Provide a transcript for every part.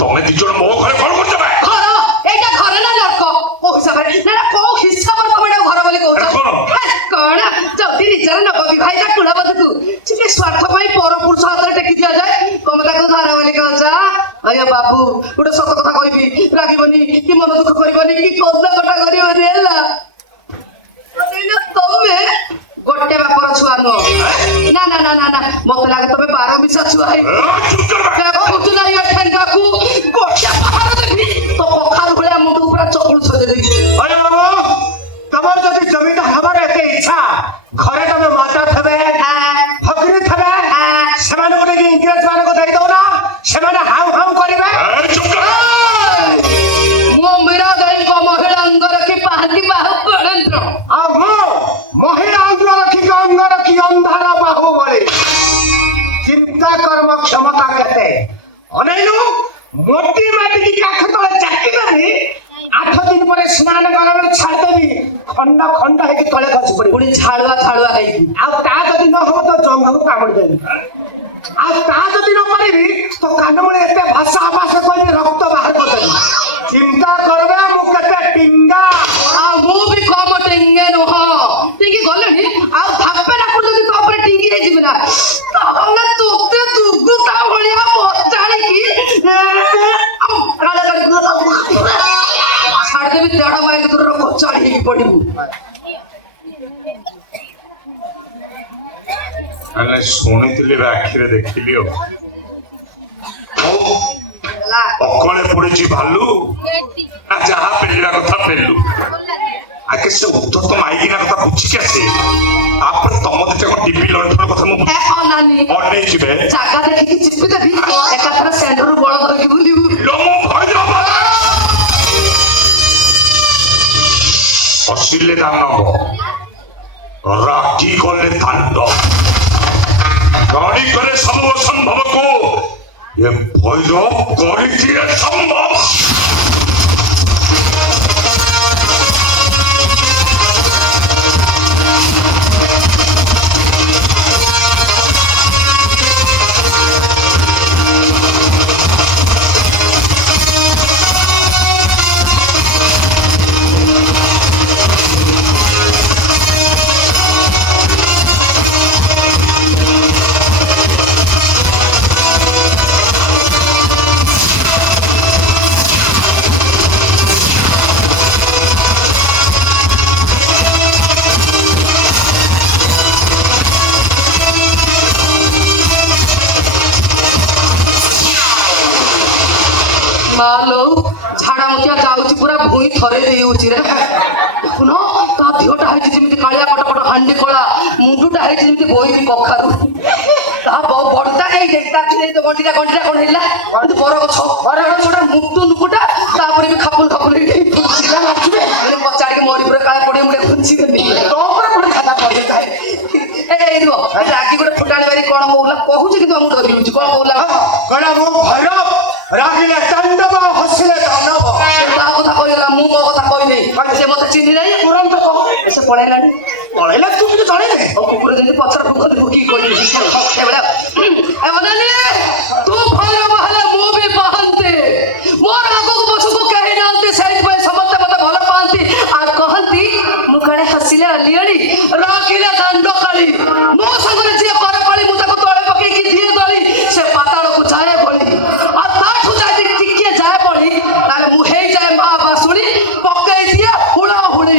ତମେ ଦି ଜଣ ମୋ ଘରେ କଣ କରୁଛ ବେ? ଘର ଏଇଟା ଘର ନା ନର୍କ କୋଉ ହିସାବରେ ନା କୋଉ ହିସାବରେ ତମେ ଏଟା ଘର ବୋଲି କହୁଛ କଣ ଯଦି ନିଜର ନବ ବିବାହିତା କୁଳବଧୂକୁ ଟିକେ ସ୍ୱାର୍ଥ ପାଇଁ ପର ପୁରୁଷ ହାତରେ ଟେକି ଦିଆଯାଏ ତମେ ତାକୁ ଘର ବୋଲି କହୁଛ ଆଜ୍ଞା ବାବୁ ଗୋଟେ ସତ କଥା କହିବି ରାଗିବନି କି ମନ ଦୁଃଖ କରିବନି କି କଦା କଟା କରିବନି ହେଲା ତମେ ଗୋଟେ ବାପର ଛୁଆ ନୁହ ନା ନା ନା ନା ନା ମତେ ଲାଗେ ତମେ 12 ମିଶା ଛୁଆ ଦେଖୁଛୁ ନା ଏ ଠେଙ୍ଗାକୁ ଗୋଟେ ପାହାର ଦେବି ତ କଖାରୁ ଭଳିଆ ମୁଣ୍ଡ ପୁରା ଚକୁಳು ଛଦେବି ତମର ଯଦି ଜମିଟା ହବାର ଏତେ ଇଚ୍ଛା ଘରେ ତମେ ମାତା ଥବେ ଫକୀର ଥବେ ସେମାନଙ୍କୁ ନେଇକି ଇଂରେଜ ମାନଙ୍କୁ ଦେଇଦଉ ନା ସେମାନେ ହାଉ ହାଉ କରିବେ ମୁଁ ମୀରା ଦେଈଙ୍କ ମହିଳା ଅଙ୍ଗ ରଖି ପାହାନ୍ତି ବାହୁ ଗଣେନ୍ଦ୍ର ଆଉ ମୁଁ ମହିଳା ଅଙ୍ଗ ରଖିକି ଅଙ୍ଗ ରଖି ଅନ୍ଧାର ବାହୁ ବଳି ଚିନ୍ତା କର୍ମ କ୍ଷମତା କେତେ ଅନେଇଲୁ ମୋଟି ମାଟିକି କାଠ ତଳେ ଚାକିଦେବି 8 ଦିନ ପରେ ସ୍ନାନ କଲାବେଳେ ଛାଡ଼ିଦେବି ଖଣ୍ଡ ଖଣ୍ଡ ହେଇକି ତଳେ ଖସି ପଡିବ ପୁଣି ଛାଳୁଆ ଛାଳୁଆ ହେଇକି ଆଉ ତା ଯଦି ନ ହବ ତ ଜଙ୍ଘକୁ କାମୁଡ଼ିଦେବି ଆଉ ତା ଯଦି ନ ପାରିବି ତ କାନମୂଳେ ଏତେ ଭାଷା ଆଭାସ କରି ରକ୍ତ ବାହାର କରିଦେବି ଚିନ୍ତା କରିବେ ମୁଁ କେତେ ଟିଙ୍ଗା ଆଉ ମୁଁ ବି କମ ଟିଙ୍ଗେ ନୁହଁ ଟିଙ୍ଗି ଗଲେଣି ଆଉ ଥାପେ ନାକୁ ଯଦି ତୋ ଉପରେ ଟିଙ୍ଗି ହେଇଯିବି ନା ତାହେଲେ ତୋତେ ଦୁଗୁ ତା ଭଳିଆ ପଚାଣିକି ଛାଡ଼ିଦେବି 1.5 ମାଇଲ ଦୂରର ପଚାଣି ହେଇକି ପଡିବୁ ହେଲେ ଶୁଣିଥିଲି ଆଖିରେ ଦେଖିଲି ଅକଳେ ପଡିଛି ଭାଲୁ ଯାହା ପେଲିବା କଥା ପେଲୁ ଆগে ସେ ଉଦ୍ଧତ ମାଇକିନା କଥା ବୁଝିକି ଆସେ ତାପରେ ତମ ଦିଟା କଣ ଟିଭି ଲଣ୍ଠନ କଥା ମୁଁ ଅନେଇ ଯିବେ ଜାଗା ଦେଖିକି ଚିପି ଦେବି ଏକାଥରେ ସେଣ୍ଟରରୁ ବଳ ଧରିକି ବୁଲିବୁ ହସିଲେ ଦାନବ ରାଗି ଗଲେ ଦାଣ୍ଡ ଗାଡ଼ି କରେ ସବୁ ଅସମ୍ଭବକୁ ଏ ଭୈରବ କରିଦିଏ ସମ୍ଭବ ମାଲୋ ଝାଡା ମୁତିଆ ଯାଉଛି ପୁରା ଭୁଇଁ ଥରେ ଦେଇଉଛି ରେ ଦେଖୁନ ତା ଦେହଟା ହେଇଛି ଯେମିତି କାଳିଆ କଟକଟ ହାଣ୍ଡି କଳା ମୁଣ୍ଡଟା ହେଇଛି ଯେମିତି ବୋଇଲି କଖାରୁ ତା ବଡଟା ହେଇ ତା ଗଣ୍ଠିଟା କଣ ହେଲା ବର ଗଛ ଗୋଟେ ମୁଟୁ ନୁକୁଟା ତାପରେ ବି ଖାପୁଲ ଖାପୁଲ ପଚାରିକି ମରି ପୁରା କାଳେ ପଡିବ ମୁଁ ଖୁଞ୍ଚିଦେବି ତୋ ଉପରେ ଗୋଟେ ଖାତା ପଡିଥାଏ ଏଇ ରୁହ ରାଗି ଗୋଟେ ଫୁଟାଣି ବାରି କଣ କହୁଲା କହୁଛି କିନ୍ତୁ ଆମକୁ ଡରି ହଉଛି କଣ କହୁଲା କଣ ମୁଁ ଭୈରବ ରାଗିଲେ ତାଣ୍ଡବ ହସିଲେ ଦାନବ ତା କଥା କହିଗଲା ମୁଁ ମୋ କଥା କହିନି ସେ ମତେ ଚିହ୍ନି ନାହିଁ ତୁରନ୍ତ ସେ ପଳେଇଲାଣି ପଳେଇଲା ତୁ ଟିକେ ଜଣେଇଲେ କୁକୁର ଯେମିତି ପଛରେ ଭୁକନ୍ତି ଭୁକିକି କହିଦେବି ଏଭଳିଆ ତୁ ଭୈରବ ହେଲେ ମୁଁ ବି ପାହାନ୍ତି ମୋର ଆଗକୁ ପଛକୁ କେହି ନାହାନ୍ତି ସେଇଥିପାଇଁ ସମସ୍ତେ ମତେ ଭଲ ପାଆନ୍ତି ଆଉ କହନ୍ତି ମୁଁ କାଳେ ହସିଲେ ଅଲିଅଳି ରାଗିଲେ ଦାଣ୍ଡ କାଳି ମୋ ସାଙ୍ଗରେ ଯିଏ କରେ କଳି ମୁଁ ତାକୁ ତଳେ ପକେଇକି ଦିଏ ଦଳି ସେ ପାତାଳକୁ ଯାଏ ବଳି ଆଉ ତାଠୁ ଯଦି ଟିକେ ଯାଏ ବଳି ତାହେଲେ ମୁଁ ହେଇଯାଏ ମା ବାସୁଳି ପକେଇ ଦିଏ ହୁଳ ହୁଳି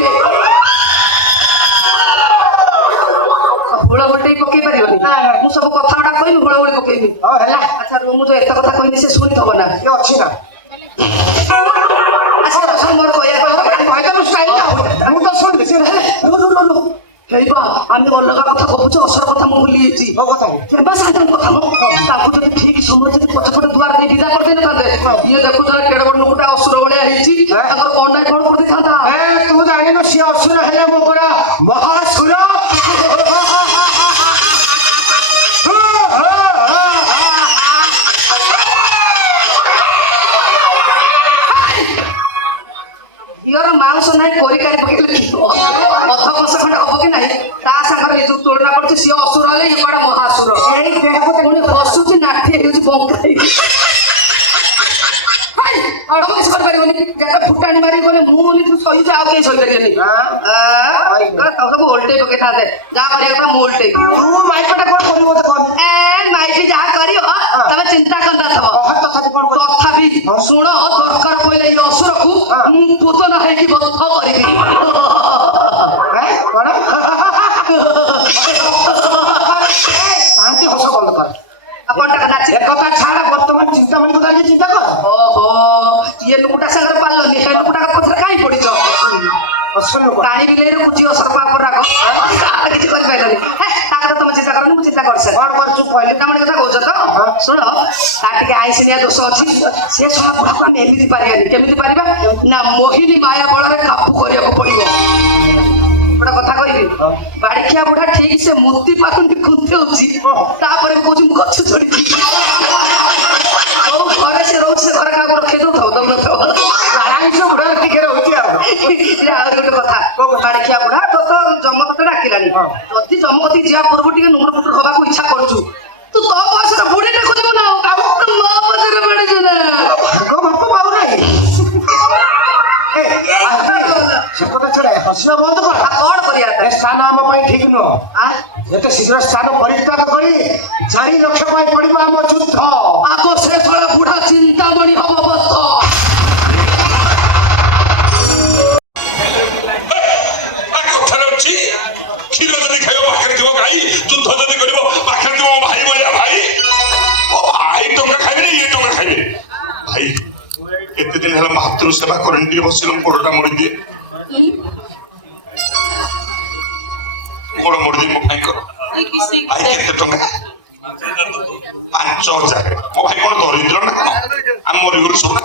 ହୁଳ ହୁଳି ପକେଇ ପାରିବନି ମୁଁ ସବୁ କଥା ଗୁଡା କହିବି ହୁଳ ହୁଳି ପକେଇବି ହେଲା ଆଚ୍ଛା ମୁଁ ତ ଏତେ କଥା କହିନି ସେ ଶୁଣିଥବ ନା ଅଛି ନା ଆଚ୍ଛା ମୋର କହିବା ମୁଁ ତ ଶୁଣିଛି ହେଇବା ଆମେ ଅଲଗା କଥା କହୁଛୁ ଅସର କଥା ମୁଁ ଭୁଲି ଯାଇଛି ସାଧାରଣ କଥା ତାକୁ ଯଦି ଠିକ ସମୟ ଯଦି ପଛପଟେ ଦୁଆର ଦେଇ ବିଦା କରିଦେଇନଥାନ୍ତେ ଇଏ ଦେଖୁଛ କେଡେ ବଡ ଲୋକଟା ଅସୁର ଭଳିଆ ହେଇଛି ତାଙ୍କର କଣ ନାହିଁ କଣ କରିଦେଇଥାନ୍ତା ତୁ ଜାଣିନୁ ସିଏ ଅସୁର ହେଲେ ମୁଁ ପୁରା ମହାସୁର ଇଅର ମାଉସ ନାହିଁ କରିକାରି ପକେଇଲେ ଅଧ କଷ ଖଣ୍ଡେ ହବ କି ନାହିଁ ତା ସାଙ୍ଗରେ ଏ ଯୋଉ ତୁଳନା କରୁଛି ସିଏ ଅସୁର ହେଲେ ଇଏ କୁଆଡେ ମହାସୁର ପୁଣି ହସୁଛି ନାଠି ହେଉଛି ବଙ୍କା ତମେ କିଛି କରିପାରିବନି ଯାହା ଫୁଟାଣି ମାରି ଗଲେ ମୁଁ ତୁ ସହିଛୁ ଆଉ କେହି ସହିପାରିବେନି ସବୁ ଓଲଟେଇ ପକେଇଥାନ୍ତେ ଯାହା କରିବା କଥା ମୁଁ ଓଲଟେଇ ତୁ ମାଇପଟା କଣ କରିବ ତ କହ ମାଇକି ଯାହା କରିବ ତମେ ଚିନ୍ତା କରିନଥିବ ତଥାପି କଣ କରିବ ତଥାପି ଶୁଣ ଦରକାର ପଇଲେ ଏଇ ଅସୁରକୁ ମୁଁ ପୂତନ ହେଇକି ବଧ କରିବି କଣ শান্তি হস বন্ধ কর ଆପଣଟା ନାଚି একথা ছাড়া বর্তমান চিন্তামণি কথা আগে চিন্তা কর ଓହୋ ଇଏ ଲୋକଟା ସାଙ୍ଗରେ ପାରଲନି ହେ ଲୋକଟା ପଛରେ କାହିଁ ପଡିଛ অসন্ন কর ପାଣି ବିଲେଇରେ ବୁଝି ଅସର ପାପ ରାଗ କିଛି କରିପାରିଲନି ତା କଥା ତମେ ଚିନ୍ତା କରନି ମୁଁ ଚିନ୍ତା କରିସାରି কর কর চুপ কইলে ଚିନ୍ତାମଣି କଥା କହୁଛ ତ ଶୁଣ ତା ଟିକେ ଆଇଁଷିଣିଆ ଦୋଷ ଅଛି ସେ ଶୁଣ ବୁଢାକୁ ଆମେ ଏମିତି ପାରିବାନି କେମିତି ପାରିବା ନା ମୋହିନୀ ମାୟା ବଳରେ କାବୁ କରିବାକୁ ପଡିବ ଗୋଟେ କଥା କହିବି ବାଡ଼ିଖିଆ ବୁଢା ଠିକ ସେ ମୁକ୍ତି ପାରୁନି କୁନ୍ଥଉଛି ତାପରେ କହୁଛି ମୁଁ ଗଛ ଚଢିଛି ଯୋଉ ଘରେ ସେ ରହୁଛି ସେ ଘରେ କାହାକୁ ରଖେଇ ଦଉଥାଉ ଦଉନଥାଉ আড়াইশো বুড়ার দিকে রয়েছে ଆହୁରି ଗୋଟେ କଥା ବାଡ଼ିଖିଆ ବୁଢା ତ ଜମ ତତେ ଡାକିଲାନି ଯଦି ଜମକତି ଯିବା ପୂର୍ବରୁ ଟିକେ ନୁମର ପୁଟୁର ହବାକୁ ଇଚ୍ଛା କରୁଛୁ ତୁ ତୋ ବୟସର ବୁଢୀଟେ ଖୋଜିବୁ ନା ଆଉ ତୋ ମା ପଛରେ ପଡିଛୁ ନା ভাগ্য বাপ পাবো নাই সে কথা ছেড়ে হসিবা বন্ধ কর ଆଉ କଣ କରିବା এ স্থান ଆମ ପାଇଁ ଠିକ ନୁହଁ ଯେତେ ଶୀଘ୍ର ସ୍ଥାନ ପରିତ୍ୟାଗ କରି 4 ଲକ୍ଷ ପାଇଁ ପଡିବ ଆମ ଯୁଦ୍ଧ ଆଗ ସେ କଳ ବୁଢା ଚିନ୍ତାମଣି ହବ ବତ କଥାରେ ଅଛି କ୍ଷୀର ଯଦି ଖାଇବ ପାଖରେ ଥିବ ଗାଈ ଯୁଦ୍ଧ ଯଦି କରିବ ପାଖରେ ଥିବ ମୋ ଭାଇ ଭଳିଆ ଭାଇ ମୋ ଭାଇ ଟଙ୍କା ଖାଇବେ ଇଏ ଟଙ୍କା ଖାଇବେ ଭାଇ କେତେ ଦିନ ହେଲା ମାତୃ ସେବା କରେନି ଟିକେ ବସିଲ ଗୋଡଟା ମୋଡ଼ିଦିଏ ଗୋଡ ମୋଡ଼ିଦିଏ ମୋ ଭାଇଙ୍କର ଭାଇ କେତେ ଟଙ୍କା 5,000 ମୋ ଭାଇ କଣ ଦରିଦ୍ର ନା କଣ ଆମ ମରିଗଲୁ ସବୁ ନା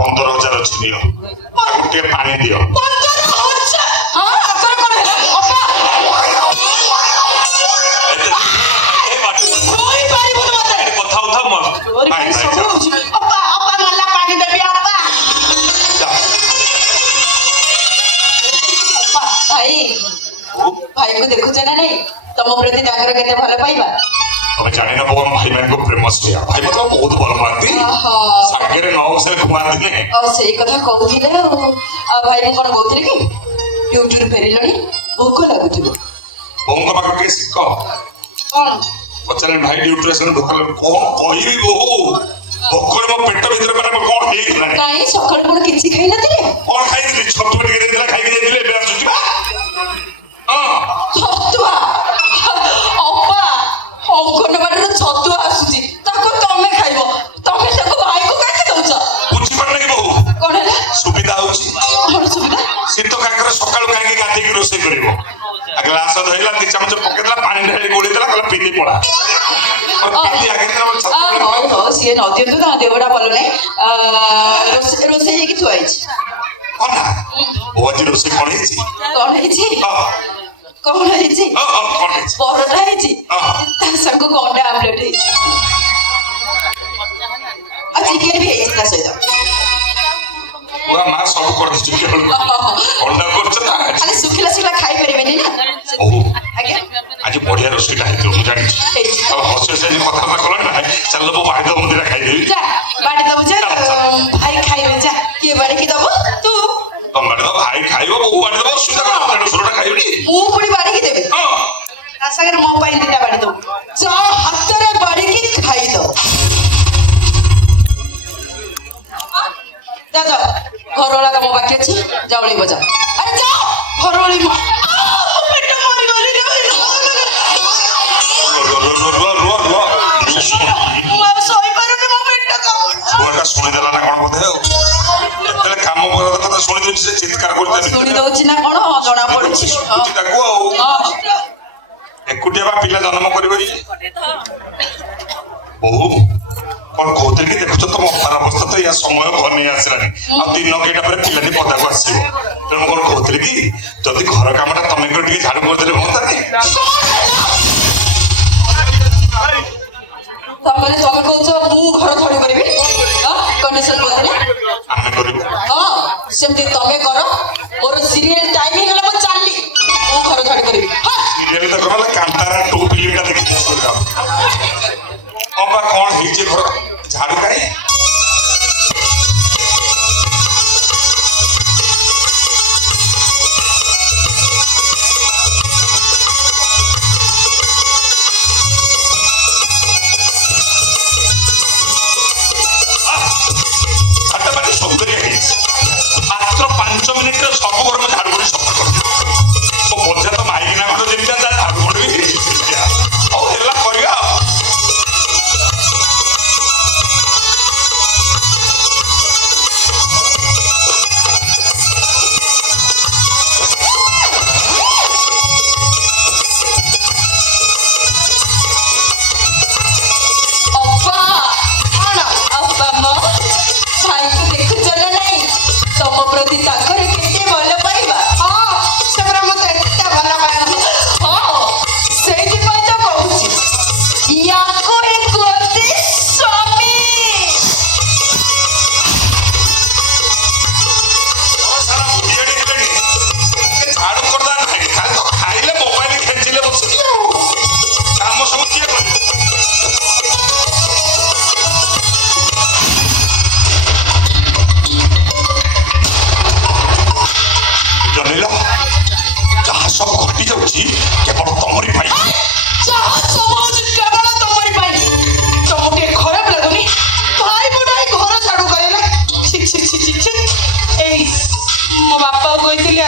15,000 ଅଛି ନିଅ ଗୋଟିଏ ପାଣି ଦିଅ କଥା ହଉଥା ମୋ भाई को देखुच ना नहीं तुम प्रति केते भल पाइबा तमे जानि ना भगवान भाई मान को प्रेम से भाई मतलब बहुत भल पाती सागरे नौ से घुमा दिने और सही कथा कहउथिले आ भाई को कोन कहउथिले कि ड्यूटी रे फेरिलणी भूख लागुथिबो बोंग का के सिक्को कोन पचले भाई ड्यूटी रे सन भूख कोन कहिबी बहु भूखर मो पेट भीतर माने कोन हेई ना काई सखड़ कोन किछि खाइ नथिले कोन खाइ दिली छोटू टिके देला खाइ के दिले बे सुचिबा छतुआ अप्पा अंगनवाड़ी छतुआ आसुची ताको तमे खाइबो तमे ताको भाई को काहे दउछ बुझी पड़ले कि बहु कोन है सुविधा होची और सुविधा शीत काकर सकाळ काहे गाधे की रोसे करिवो ग्लास धइला 2 चमच पकेला पानी ढाली गोली देला कला पीती पड़ा पीती आगे हो सिए नदी तो ना देवड़ा बोलो नै रोसे जे कि थुआइछ कोना ओजी रोसे कोन हिची कोन हिची कौन है जी परोटा है जी ता संग कोंडा आमलेट है आ चिकन भी है ता सहित पूरा मां सब कर दी चिकन अंडा करछ ना खाली सुखिला सुखिला खाई परिबे नि ना आगे आज बढ़िया रोसेटा है तो जानि अब हसे से कथा ना कल ना चल बो भाई दो मुंदिरा खाई देबी जा बाड़ी दबो जा भाई खाइबे जा के बाड़ी की दबो तू तुम बाड़ी दो भाई खाइबो बो बाड़ी दो सुधा कर सुरोटा खाइबी मु पुड़ी बाड़ी की देबे हां सागर मो पाई दिटा बाड़ी दो जा हातरे बाड़ी की खाई दो जा जा घरवाला काम बाकी अछि जावली बजा अरे जा घरवाली पेट मारी गली रे ମୁଁ ଶୋଇପାରୁନି ମୋ ପେଟ ଛୁଆଟା ଶୁଣିଦେଲା ନା କଣ ବୋଧେ ଆଉ ଯେତେବେଳେ କାମ କରିବା କଥା ଶୁଣି ଦଉଛି ସେ ଚିତ୍କାର କରୁଛି ଶୁଣି ଦଉଛି ନା କଣ ଜଣା ପଡୁଛି ତାକୁ ଆଉ ଏକୁଟିଆ ବା ପିଲା ଜନ୍ମ କରିବ ବୋହୁ କଣ କହୁଥିଲି କି ଦେଖୁଛ ତମ ଅପାର ଅବସ୍ଥା ତ ୟା ସମୟ ଘନେଇ ଆସିଲାଣି ଆଉ ଦିନ କେଇଟା ପରେ ପିଲାଟି ପଦାକୁ ଆସିବ ତେଣୁ କଣ କହୁଥିଲି କି ଯଦି ଘର କାମଟା ତମେ ଟିକେ ଝାଡୁ କରିଦେଲେ ହୁଅନ୍ତାନି ତମେ କହୁଛ ମୁଁ ଘର ଝାଡୁ କରିବି କଣ୍ଡିସନ ବଦଲେ ଆମେ କରିବୁ ହଁ ସେମିତି ତମେ କର ମୋର ସିରିଏଲ ଟାଇମିଂ ହେଲା ମୁଁ ଚାଲି ମୁଁ ଘର ଝାଡୁ କରିବି ସିରିଏଲ ତ କଲା କାନ୍ତାରା 2 ଫିଲ୍ମଟା ଦେଖିକି ଅବା କଣ ହେଇଛି ଘର ଝାଡୁ କାଇଁ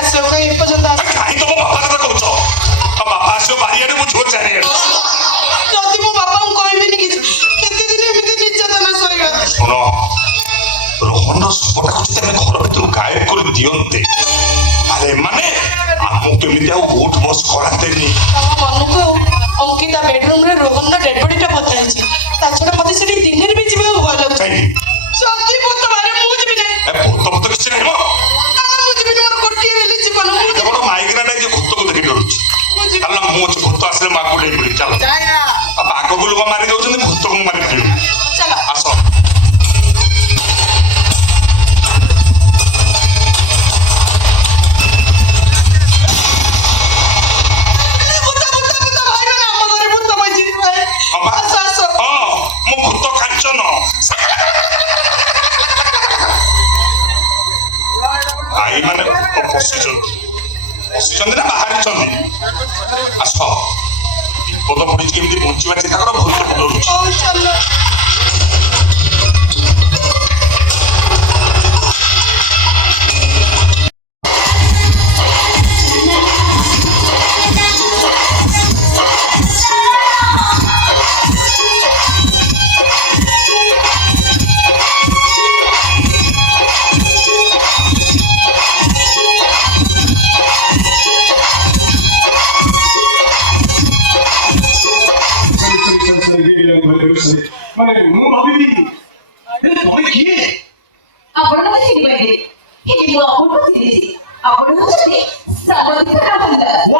ଆସିବ କାହିଁ ଏପର୍ଯ୍ୟନ୍ତ ଆସିବ କାହିଁ ତମ ବାପା କଥା କହୁଛ? ତମ ବାପା ଆସିବ ବାରିଆଡେ, ମୁଁ ଝୁଅ ଚାରିଆଡେ। ଯଦି ମୋ ବାପାଙ୍କୁ କହିବିନି କିଛି କେତେ ଦିନ ଏମିତି ନିର୍ଯାତନା ଶୋଇବା। ଶୁଣ, ରୋହନ ସପଟାକୁ ଯଦି ଆମେ ଘର ଭିତରୁ ଗାୟବ କରି ଦିଅନ୍ତେ, ତାହେଲେ ଏମାନେ ଆମକୁ କେମିତି ଆଉ ଉଠ ବସ କରାନ୍ତେନି। ତମ ମନକୁ ଅଙ୍କିତା ବେଡରୁମରେ ରୋହନର ଡେଡ୍ ବଡିଟା ପତା ହେଇଛି। ତା ଛଡା ମତେ ସେଠି ଦିନରେ ବି ଯିବାକୁ ଭୟ ଲାଗୁଛି। କାହିଁକି? ଯଦି ଭୂତ ମାରେ ମୁଁ ଯିବି ନାହିଁ। ଭୂତ ଭୂତ କିଛି ନାହିଁ ମ। ମୁଁ ଯିବିନି, ମୋର ଗୋଟିଏ ବୋଲି ଜୀବନ। ମୁଁ ଏତେ ବଡ ମାଇଗ୍ରେନ୍ ଯେ ଭୂତକୁ ଦେଖି ଡରୁଛି। ଚାଲ ମୁଁ ଅଛି, ଭୂତ ଆସିଲେ ମାକୁ ଡେଇଁବି। ଚାଲ, ବାଘକୁ ଲୋକ ମାରି ଦଉଛନ୍ତି, ଭୂତକୁ ମାରି ଦେବି। ଚାଲ ଆସ। ମୁଁ ଭୂତ କାଞ୍ଚନ ଭାଇମାନେ ପଶିଛନ୍ତି ନା ବାହାରିଛନ୍ତି? ଆସ, ବିପଦ ପଡିଛି, କେମିତି ବଞ୍ଚିବା ଚିନ୍ତା କର। ଭୂତ ଡରୁଛି। ମାନେ ମୁଁ ଭାବିଲି ତମେ କିଏ? ଆପଣ ମୋତେ ଚିହ୍ନିପାରିବେ କିନ୍ତୁ ମୁଁ ଆପଣଙ୍କୁ ଚିହ୍ନିଛି। ଆପଣ ହେଉଛନ୍ତି ସାମନ୍ତୀ ରାମନ୍ଦାସ।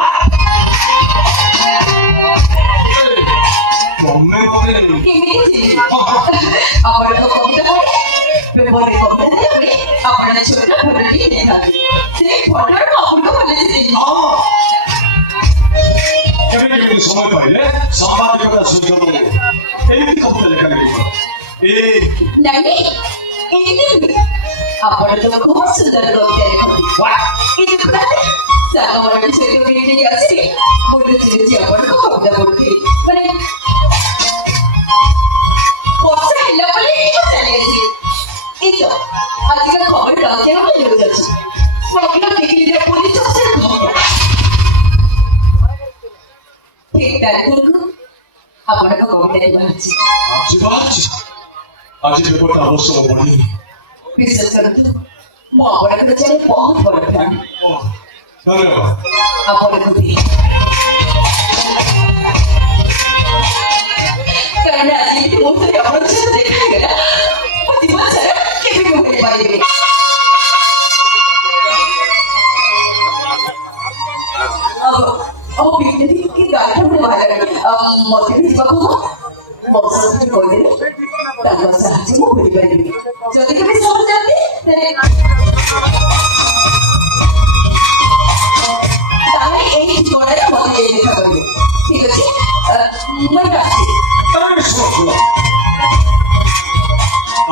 କେମିତି ଚିହ୍ନିବି? ଆପଣଙ୍କ କବିତା ପଢ଼େ, ପେପରରେ କବିତା ଦେବେ, ଆପଣ ଛୋଟ ଫଟୋଟିଏ ଦେଖାବେ, ସେଇ ଫଟୋରୁ ଆପଣଙ୍କୁ ଭଲ ଚିହ୍ନିବି। କେମିତି ସମୟ ପାଇଲେ ସାମ୍ବାଦିକତା ସୁଯୋଗ ଏମିତି କବିତା ଲେଖା ଲେଖି ନାଇଁ ଏମିତି ଆପଣ ତ ଖୁବ ସୁନ୍ଦର କବିତା ଲେଖନ୍ତି। କିନ୍ତୁ ସାଙ୍ଗମାନଙ୍କ ସହିତ ମିଳିକି ଆସି ଗୋଟେ ଚିରୁଛି ଆପଣଙ୍କ କବିତା ପଢ଼ୁଥିଲି। ମାନେ ବର୍ଷା ହେଲା ବୋଲି ଚାଲି ଆସିଛି। ଏଇ ତ ଆଜିକା ଖବର କାଗଜ ନ୍ୟୁଜ୍ ଅଛି। ସ୍ୱପ୍ନ ଦେଖିଲେ ପୋଲିସ ଠିକ ତାରିଖକୁ ଆପଣଙ୍କ କବିତା ବାହାରିଛି। ଆଜି ପେପରଟା ଆବଶ୍ୟକ ପଡ଼ିନି। ବିଶେଷ କରନ୍ତୁ ମୁଁ ଆପଣଙ୍କ ଚାଲେ ବହୁତ ବଡ଼ ଫ୍ୟାନ୍। ଧନ୍ୟବାଦ। ଆପଣଙ୍କୁ ବି। କାରଣ ଆଜି ଏମିତି ମୁହୂର୍ତ୍ତରେ ଆପଣଙ୍କ ସହିତ ଦେଖା ହେଇଗଲା, ମୋ ଜୀବନ ସାରା କେବେ ବି ଭୁଲି ପାରିବିନି। ପିକନିକ କି ଗାଡ଼ି ବାହାରିଲାଣି, ମୋତେ ବି ଯିବାକୁ ହବ। ବକ୍ସରେ କହିଦେଲେ ତାଙ୍କ ସାହାଯ୍ୟ ମୁଁ ଭୁଲିପାରିବି। ଯଦି କେବେ ସହର ଯାଆନ୍ତି ତାହେଲେ ଏଇ ଠିକଣାରେ ମୋତେ ଯାଇ ଦେଖା କରିବେ। ଠିକ ଅଛି, ମୁଁ ଏବେ ଆସିବି।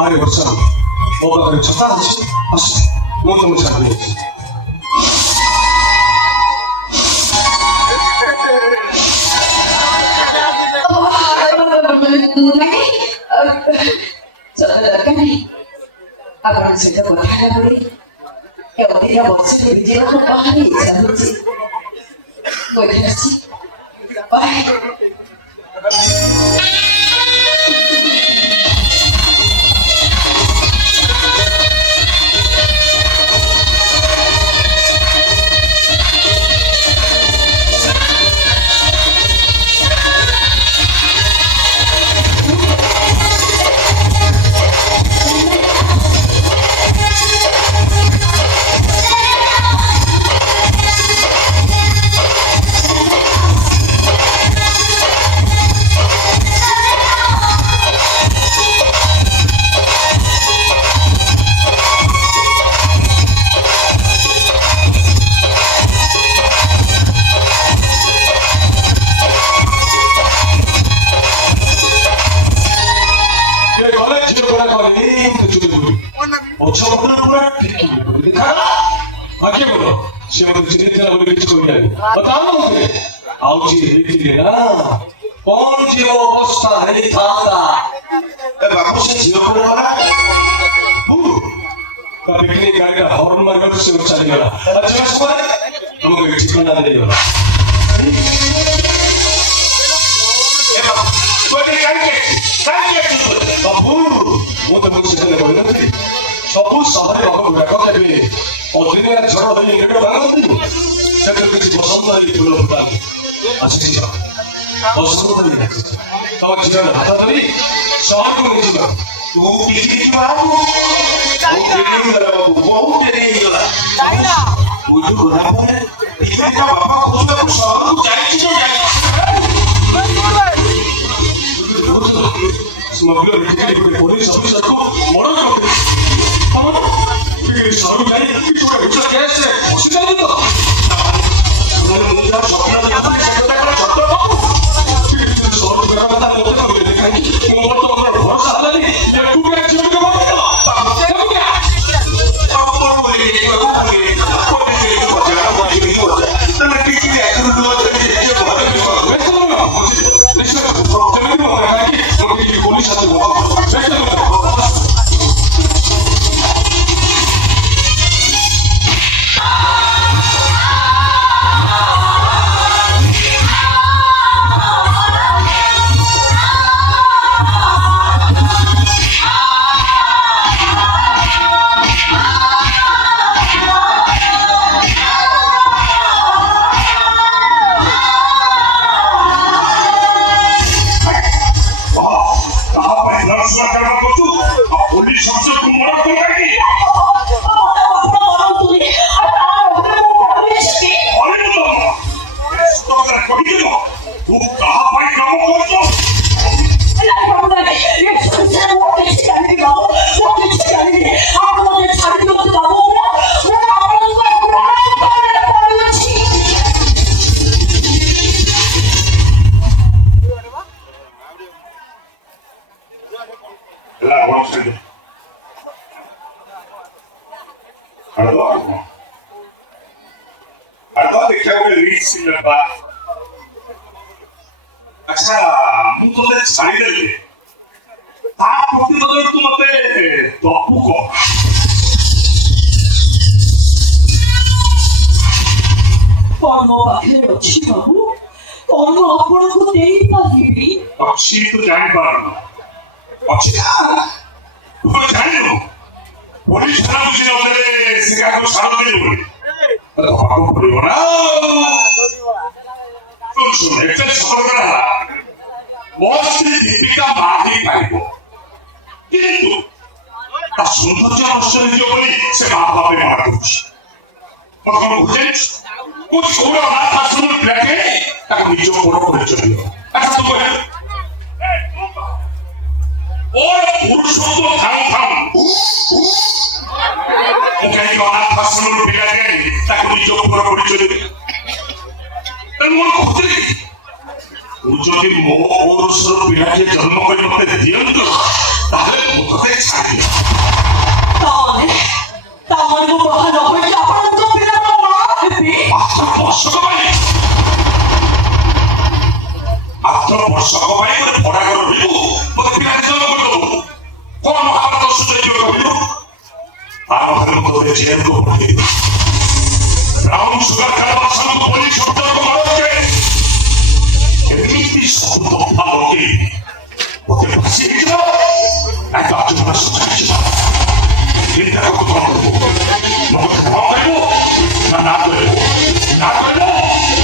ଆରେ ବର୍ଷା, ମୋ ପାଖରେ ଛତା ଅଛି, ଆସ ମୁଁ ତମକୁ ଛାଡ଼ି ଦେଉଛି। ଆପଣଙ୍କ ସହିତ କଥା ହେଲା ପରେ ଅଧିକା ବର୍ଷରେ ବିଜୟକୁ ବାହାରି ଇଚ୍ଛା ହେଉଛି। से मुझे चिंता बोले किसी को नहीं बताओ मुझे आओ जी देखिए ना कौन जी वो अवस्था है था ए बाबू से जीरो को वाला का बिकने गाड़ी का हॉर्न घर से चली गला अच्छा सुबह तुमको एक ठिकाना दे गला कोई काहे बाबू ମୁଁ ତ ସେଠାରେ କହିନଥିଲି ସବୁ ସହରରେ ଅଘ ଗୁଡ଼ାକ ଦେବେ ଅଦିନିଆ ଝଡ଼ ହୋଇ କେବେ ଭାଙ୍ଗନ୍ତି ସେଠି କିଛି ପସନ୍ଦ ନାହିଁ ଫୁଲ ଫୁଟା ଅଛି ପସନ୍ଦ ନାହିଁ ତମ ଝିଅର ହାତ ଧରି ସହରକୁ ନେଇଯିବ ତୁ ଟିକି ବାବୁ ବହୁତ ଡେରି ହେଇଗଲା ବୁଝୁ ଗଲା ପରେ ଟିକି ବାପା କହୁଛନ୍ତି ସହରକୁ ଯାଇଛି ତ ଯାଇଛି Smuggler ini police officer को मर्डर कर दिया। फिर सारू जाने की थोड़ा गुस्सा कैसे? उसी का तो। उन्होंने मुझे यार शॉपिंग करने का कहता है छोटा बाबू। फिर सारू मेरा बता दो तो मुझे दिखाई। उम्र तो हमारा भरोसा है नहीं। ये तू क्या चीज़ का बात है? क्या क्या? अब बोले ये बाबू बोले कोई नहीं होता तो मैं किसी के ऐसे लोग हैं ये बहुत वैसे तो ना मुझे जब भी वो है कि उनकी पुलिस आती है वैसे तो पुलिस अफसर को मर्डर कर देगी अरे तो कभी तो तू कहां पर काम करतो La voce allora ଦେଖିବାକୁ ରିକ୍ସ ନେବା ଆଚ୍ଛା ମୁଁ ତୋତେ ଛାଡ଼ିଦେଲି ତା ପ୍ରତିବଦଳରେ ତୁ ମତେ ଦବୁ କହ କଣ ମୋ ପାଖରେ ଅଛି ବାବୁ କଣ ଆପଣଙ୍କୁ ଦେଇପାରିବି ଅଛି ତୁ ଜାଣିପାରୁନୁ ଅଛି ନା ତୁ ଜାଣିନୁ ପୋଲିସ ଥାନା ବୁଝି ନଦେଲେ ସେ କାହାକୁ ସାର ଦେଲି ବୋଲି ଦବାକୁ ପଡ଼ିବ ନା ଶୁଣ ଏତେ ସତର୍କ ହେଲା ମୋ ସ୍ତ୍ରୀ ଦୀପିକା ମା ହେଇପାରିବ କିନ୍ତୁ ତା ସୌନ୍ଦର୍ଯ୍ୟ ନଷ୍ଟ ହେଇଯିବ ବୋଲି ସେ ମା ଭାବେ ମନା କରୁଛି ମୁଁ କଣ ବୁଝାଇଛି ମୁଁ ଛୋଟ ଅନାଥ ଆଶ୍ରମରୁ ପିଲାଟେ ତାକୁ ନିଜ ଗୋଡ଼ କରି ଚଳିବ ଆଚ୍ଛା ତୁ କହିଲୁ ওর পুরুষত্ব ধাম ধাম ওখানে অনাথ আশ্রমের বিরাজে তাকে নিজ উপর করে চলবে মনে করতে যদি ମୋ ପୁରୁଷର ପିଲାଟିଏ ଜନ୍ମ କରି ମତେ ଦିଅନ୍ତୁ ତାହେଲେ ମୁଁ ତତେ ଛାଡ଼ିବି ତାମାନେ ମୁଁ ବାହା ନ ହୋଇକି ଆପଣଙ୍କ ପିଲାର ମା ହେବି ବର୍ଷକ ପାଇଁ ବର୍ଷକ ପାଇଁ ଗୋଟେ ଭଡ଼ା ଘର ରହିବୁ ମତେ ପିଲାଟି ଜନ୍ମ କରିଦବୁ କଣ ମହାଭାରତ ସୁଯୋଗ କହିଲୁ ତା ମଧ୍ୟରେ ମୁଁ ତୋତେ ଜେଲକୁ ପଠେଇବି ବ୍ରାଉନ ସୁଗାର ଖାଇବା ସାଙ୍ଗକୁ ପୋଲିସ ଅଫିସରକୁ ମାରୁଛେ ଏମିତି ସବୁ ଦଫା ଲଗେଇ ମତେ ବସି ହେଇଯିବ ତାଙ୍କ ଆଚରଣ ସୁଧାରିଯିବ ତିନିଟା କଣ କରିବୁ ମତେ କଣ କରିବୁ ନା କରିବୁ ନା କରିବୁ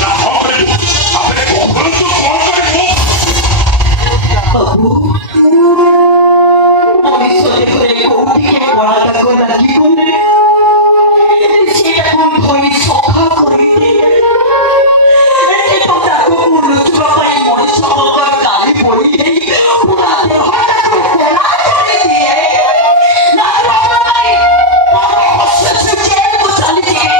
ନା ହଁ କରିବୁ ତାପରେ କହନ୍ତୁ କଣ କରିବୁ ବାବୁ ମଣିଷ ଦେଖରେ କୋଉଠିକେ କଳାଟାକ ଲାଗିବନି ସେଟାକୁ ଧୋଇ ସଫା କରିଦିଏ ତାକୁ ଲୁଚିବା ପାଇଁ ମଣିଷ କାଲି ପଡ଼ିଯାଇ ପୁରା ଦେହଟାକୁ କଳା କରିଦିଏ ଜେଲକୁ ଚାଲିଯିବେ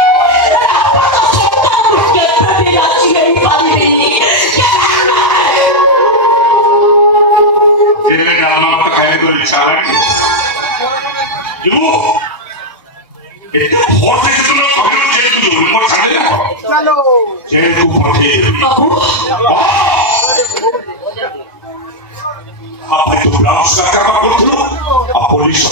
ଆପଣ ସନ୍ତାନକୁ କେବେ ବି ରାଜି ହେଇପାରିବେନି पुलिस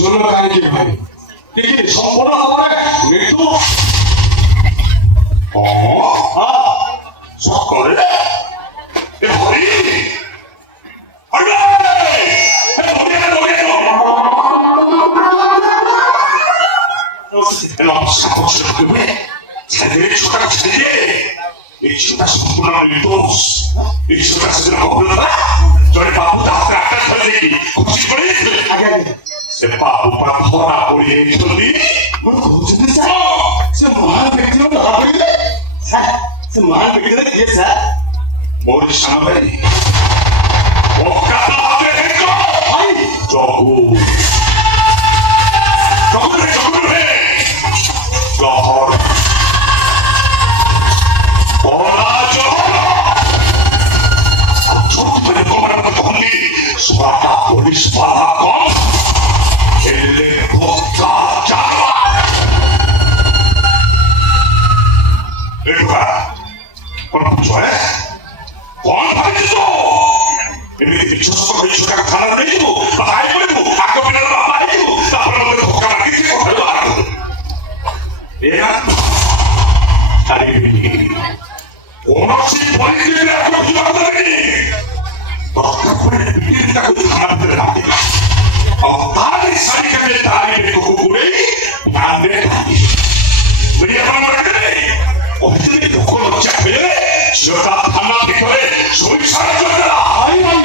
জন্য কাহিনী ভাই দেখি সম্পূর্ণ হবে মৃত্যু সকলে এ হরি হরি ছেলেদের ছোটা ছেলে এই ছোটা সম্পূর্ণ নির্দোষ এই ছোটা ছেলের গভীরতা জনে বাবু হাতে একটা ধরে দেখি খুশি করে সে বাবু পা ধরা পড়িয়ে চলি সে মহান ব্যক্তির ধরা পড়িলে সে মহান ব্যক্তিরা কে স্যার মোর সামনে অকাল হাতে হেঁটো জগু জগু রে জহর বলা জহর ছোট করে তোমার মতো হলি সোয়াটা পুলিশ পালা কম এলে ভক্তা জানোয়া এটুকা কোন জয় কোন ভাবিছ এমনি বিশ্বস্ত করে ছোটাকে থানা দিয়ে দিব বা হাই করে দিব আগে পিনার বাবা হাই দিব তারপরে আমাদের ভক্তা মার্কিতে কথা হলো আর এ না আরে কোনসি পলিটিক্যাল অ্যাপ্রোচ করতে নেই দরকার করে বিটিটা করে থানা ভিতরে রাখে তারই সারিকাতে তারই বেকু করে তাদের তুই এখন রাখে অভিযোগে দুঃখ লজ্জা পেয়ে সেটা থানা ভিতরে সই সারা চলে ভাই ভাই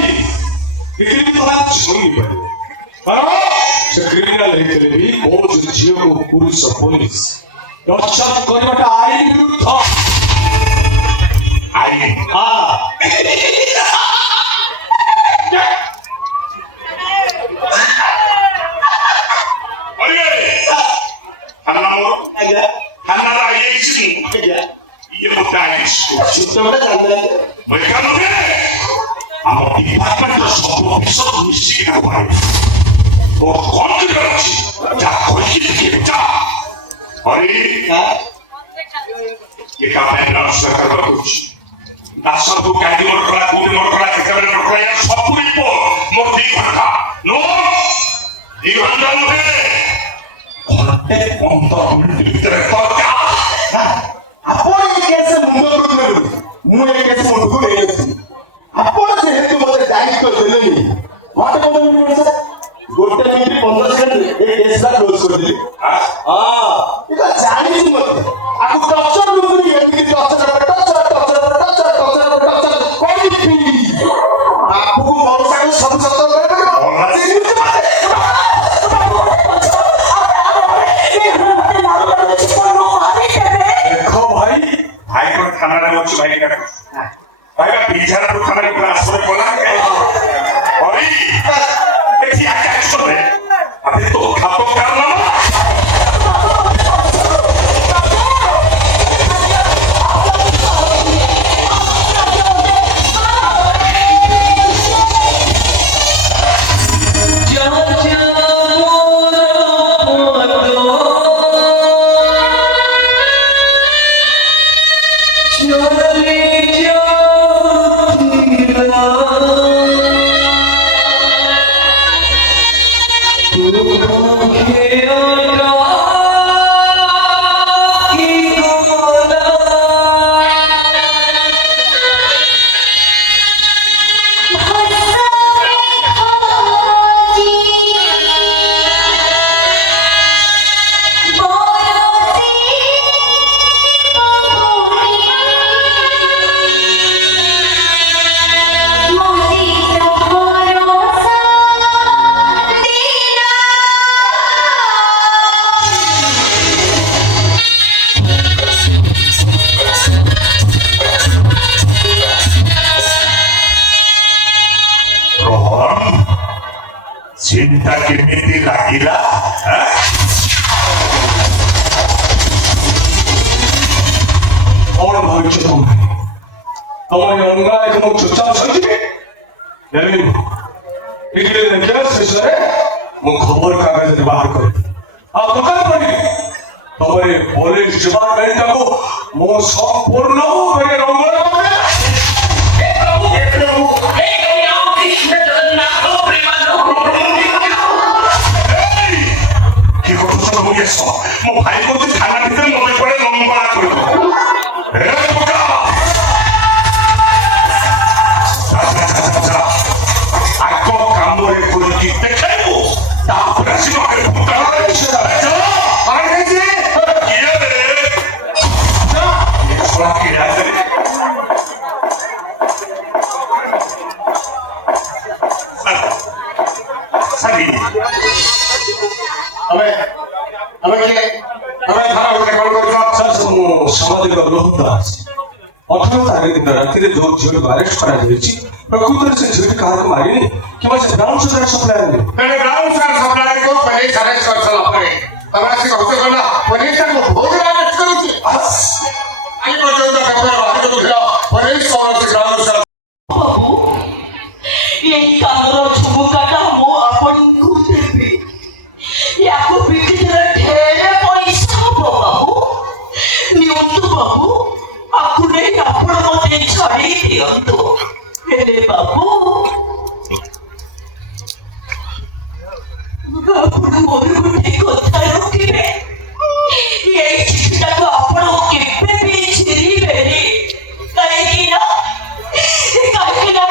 लेकिन तुम्हारा सुनी पड़े से क्रिमिनल है भी बहुत जियो को पुलिस और पुलिस टॉर्चर करवाटा आईन विरुद्ध আইন আরে থানা মোর থানা আইছি ইয়ে মধ্যে আইছি বলকানো রে আমার ডিপার্টমেন্টের সব অফিসার নিশ্চিত না পারে তোর কোন কি আছে যা কই কি যা আরে ये काम है ना सरकार का कुछ नासा तो कैदी मोर करा कोई मोर करा कैमरे मोर करा यार सब पूरी पो मोर दी घंटा नो दी घंटा में घंटे 15 मिनट भीतर कर क्या ଆପଣ ଏ କେସ ମୁଣ୍ଡ କରୁଥିଲେ ମୁଁ ଏ କେସ ମୁଣ୍ଡକୁ ନେଇଯାଉଛି ଆପଣ ଯେହେତୁ ମୋତେ ଦାୟିତ୍ୱ ଦେଲେନି ମତେ 15 ମିନିଟ୍ ସାର୍ ଗୋଟେ ମିନିଟ୍ 15 ସେକେଣ୍ଡ ଏ କେସଟା କ୍ଲୋଜ କରିଦେଲି हां এটা ଜାଣିଛୁ ମୋତେ ଆକୁ ଟର୍ଚର ନୁହେଁ ଏମିତି ଟର୍ଚର କହିବି ବାପୁକୁ ମଉସାକୁ ସବୁ ସତ କରିଦେବ देखो भाई भाई को थाना में वो भाई का भाई का बिचारा तो थाना में आश्रय बोला है और देखिए क्या एक्शन है अभी तो खातो करना चिंता केमिति लागिला और भविष्य तुम्हारे अन्याय को चुपचाप समझिए लेकिन इकले देखिए शेषरे मु खबर कागज बाहर कर आप दुकान पड़ी तुम्हारे पुलिस डिपार्टमेंट को मु संपूर्ण भागे रंगोली ପ୍ରଥମେ ଆଗେ ଦିନ ରାତିରେ ଯୋଉ ଝିଅକୁ ଆରେଷ୍ଟ କରାଯାଇଛି ପ୍ରକୃତରେ ସେ ଝିଅଟି କାହାକୁ ମାରିନି କିମ୍ବା ସେ ବ୍ରାଉନ ସୁଗାର ସପ୍ଲାୟର तेरे ब्राउन सार सप्लाई को पहले सारे कर चला पड़े तब ऐसे कहते करना पुलिस को बहुत अरेस्ट करूची आई पର୍ଯ୍यନ୍ତ पेपर बाहर को दिला पुलिस कौन से ब्राउन सार बाबू এই কানর ঝুমুকাটা মো আপনকু দেবে ইয়াকু বিক্রিরে ঢেরে পয়সা হবো বাবু নিয়ন্তু বাবু আকুরে আপন মতে ছাড়ি দিয়ন্তু হেলে বাবু আপন মোর গোটে কথা রখিবে এই চিঠিটাକୁ ଆପଣ କେବେ ବି ଛିରିବେନି କାହିଁକି ନା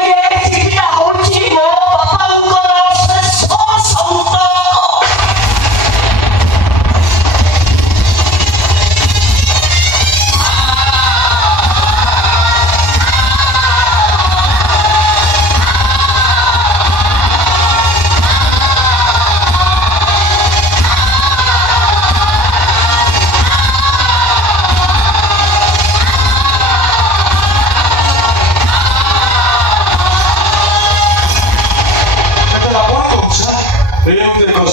ଏ ଚିଠିଟା ହଉଛି ମୋ ବାପାଙ୍କର ଶେଷ ସନ୍ତାନ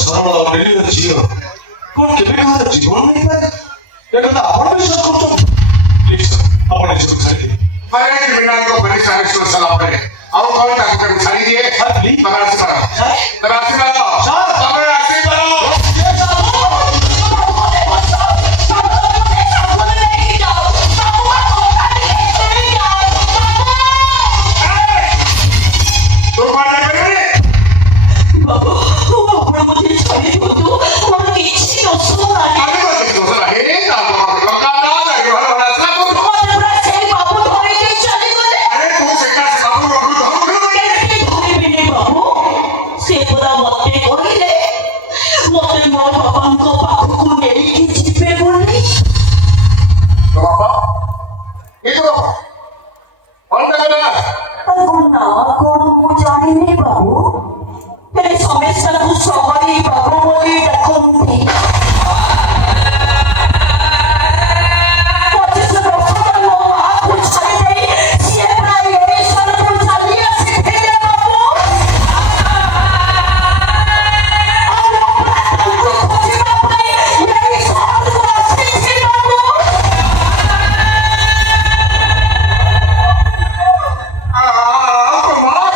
ସରଳ ନିରୀହ ଝିଅ କଣ କେବେ କାହାର ଜୀବନ ନେଇପାରେ ଏ କଥା ଆପଣ ବିଶ୍ୱାସ କରୁଛନ୍ତି ପ୍ଲିଜ ଆପଣ ଝିଅକୁ ଛାଡ଼ିଦିଏ अरे कि बिना को पुलिस अरेस्ट कर चला पड़े आओ कौन तक कर छाड़ी दिए तरासी करो तरासी करो तू मारने पे बाबू ଆପଣ ମୋତେ ଛାଡ଼ି ଦିଅନ୍ତୁ ମୋର କିଛି ଦୋଷ ନାହିଁ आगे बढ़ दूसरा है ना लगा ना लगे वाला रास्ता को ମୋତେ ପୁରା ସେଇ ବାବୁ ଧରିକି ଚାଲିଗଲେ अरे तू सेका से बाबू को हम କେମିତି ଧରିବିନି ବାବୁ ସେ ପୁରା ମୋତେ କହିଲେ ମୋତେ ମୋ ବାବାଙ୍କ ପାଖକୁ ନେଇକି ଯିବେ ବୋଲି तो पापा ये तो और तक ना ତାଙ୍କ ନାଁ କଣ ମୁଁ ଜାଣିନି ବାବୁ ହେଲେ ସମସ୍ତଙ୍କୁ ସହରୀ ବାବୁ ବୋଲି ଡାକନ୍ତି 25 ବର୍ଷ ତଳେ ମୋ ମାଆକୁ ଛାଡ଼ି ଦେଇ ସିଏ ପ୍ରାୟ ଏଇ ସହରକୁ ଚାଲି ଆସିଥିଲେ ବାବୁ ଆଉ ମୁଁ ପୁରା ତାଙ୍କୁ ଖୋଜିବା ପାଇଁ ଏଇ ସହରକୁ ଆସିଛି ବାବୁ आपको मार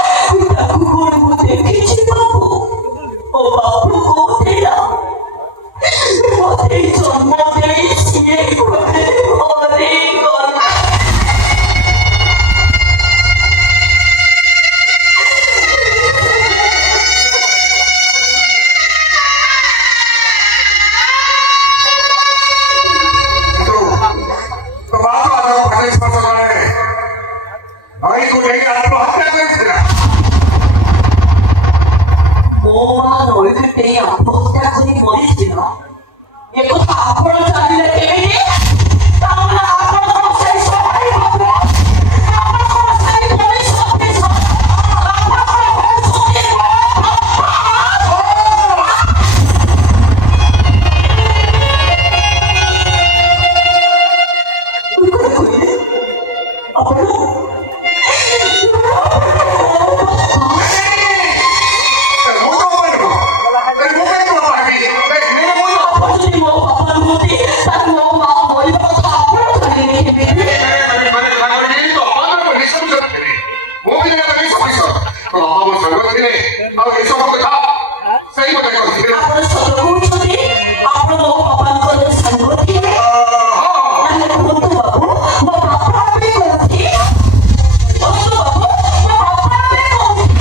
ତାକୁ କଣ ମୁଁ ଦେଖିଛି ବାବୁ ଓ ବାବୁ କହୁଥିଲା ମୋତେ ଜନ୍ମ ଦେଇ ସିଏ ଘରେ ଭରିଗଲା तो बात आ रहा पुलिस पर सवाल है भाई को लेकर आत्महत्या कर दिया ମୋ ମା ନଈରେ ଡେଇଁ ଆତ୍ମହତ୍ୟା କରି ମରିଥିଲା ଏ କଥା ଆପଣ ଜାଣିଲେ କେମିତି ତାହେଲେ ଆପଣ କଣ ସେଇ ସହରୀ ବାବୁ ଆପଣ କଣ ସେଇ ପୋଲିସ ଅଫିସର ଆପଣ କଣ କହୁଛନ୍ତି सही बता ଆପଣ ସତ କହୁଛନ୍ତି ଆପଣ ମୋ ବାପାଙ୍କର ସାଙ୍ଗ ଥିଲେ ମାନେ କୁହନ୍ତୁ ବାବୁ ମୋ ବାପା ବି କହୁଛି କୁହନ୍ତୁ ବାବୁ ମୋ ବାପା ବି କହୁଛି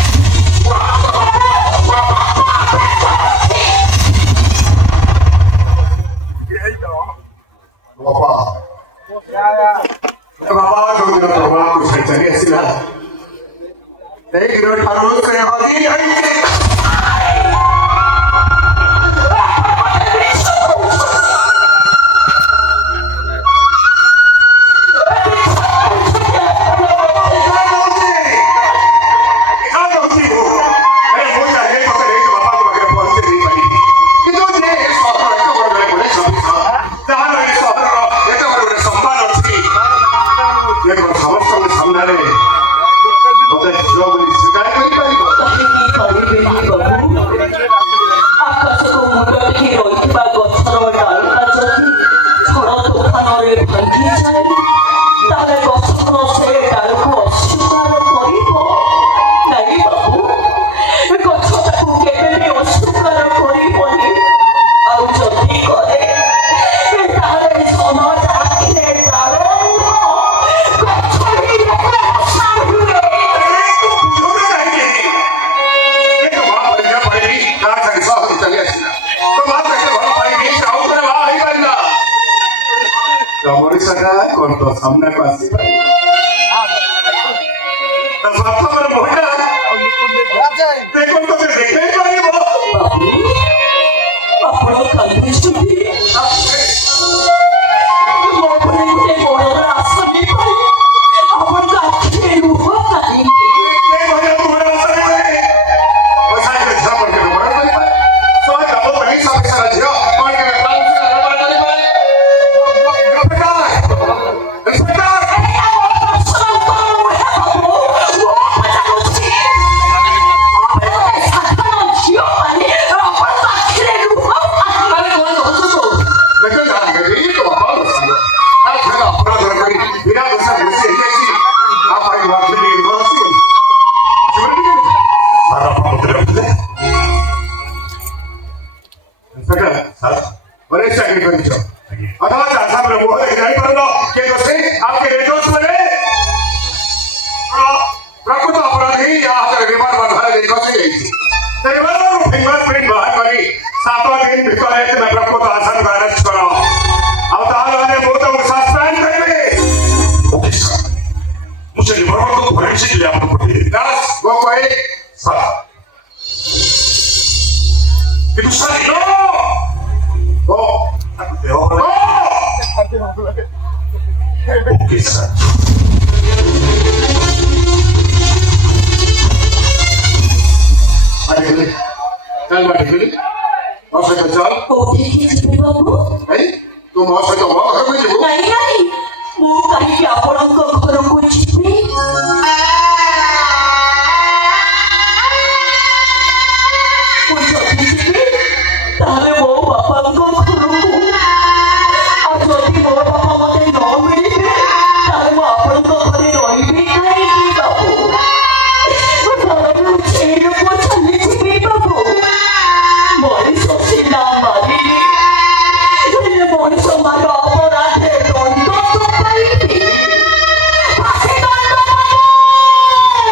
बाबा बाबा जो दिन बाबा को सही ଆସିଲା एक दिन ଠାରୁ ସେ ହଜି ହେଇଛି ये ହେଇଯାଇଛି ତା ପାଇଁ ଭାବିଲି ନିର୍ଭର ଆସିବନି ସାର୍ ଆପଣ ମତେ ରଖିଲେ ସାର୍ बड़े चाकरी करी छो अथवा चाचा प्रभु है जाई परलो के दोषे आपके रेजोस बने प्रकृत अपराधी या हतर विमान बंधारे देखो से गई थी तेरे फिंगरप्रिंट बाहर करी 7 दिन भीतर है मैं प्रकृत आसन गारज करो अवतार वाले मुंह तो सस्पेंड करेंगे ओके सर मुझे रिवॉल्वर को फोरेंसिक के लिए आपको पढ़िए दस वो कोई सर किंतु सर नो वो ओके सर अरे चल बैठ चल और से चल କୋଉଠିକି ଯିବେ ବାବୁ? भाई तू मोर से तो मोर घर में जीवो ନାଇଁ ନାଇଁ ମୁଁ କାହିଁକି ଆପଣଙ୍କ ଘରକୁ ଯିବି? ମୁଁ ଯଦି ଯିବି ତାହେଲେ ମୋ ବାପାଙ୍କ ଘରକୁ। ଆଉ ଯଦି ମୋ ବାପା ମତେ ନ ମିଳିବେ ତାହେଲେ ମୁଁ ଆପଣଙ୍କ ଘରେ ରହିବି କାହିଁକି ବାବୁ? ମୁଁ ଘରକୁ ଛେଳିକୁ ଚାଲିଯିବି ବାବୁ। ମଣିଷ ସିନା ମାରିଲି ହେଲେ ମଣିଷ ମାର ଅପରାଧେ ଦଣ୍ଡ ତ ପାଇବି। ଫାଶୀ ଦଣ୍ଡ ପାଇବି।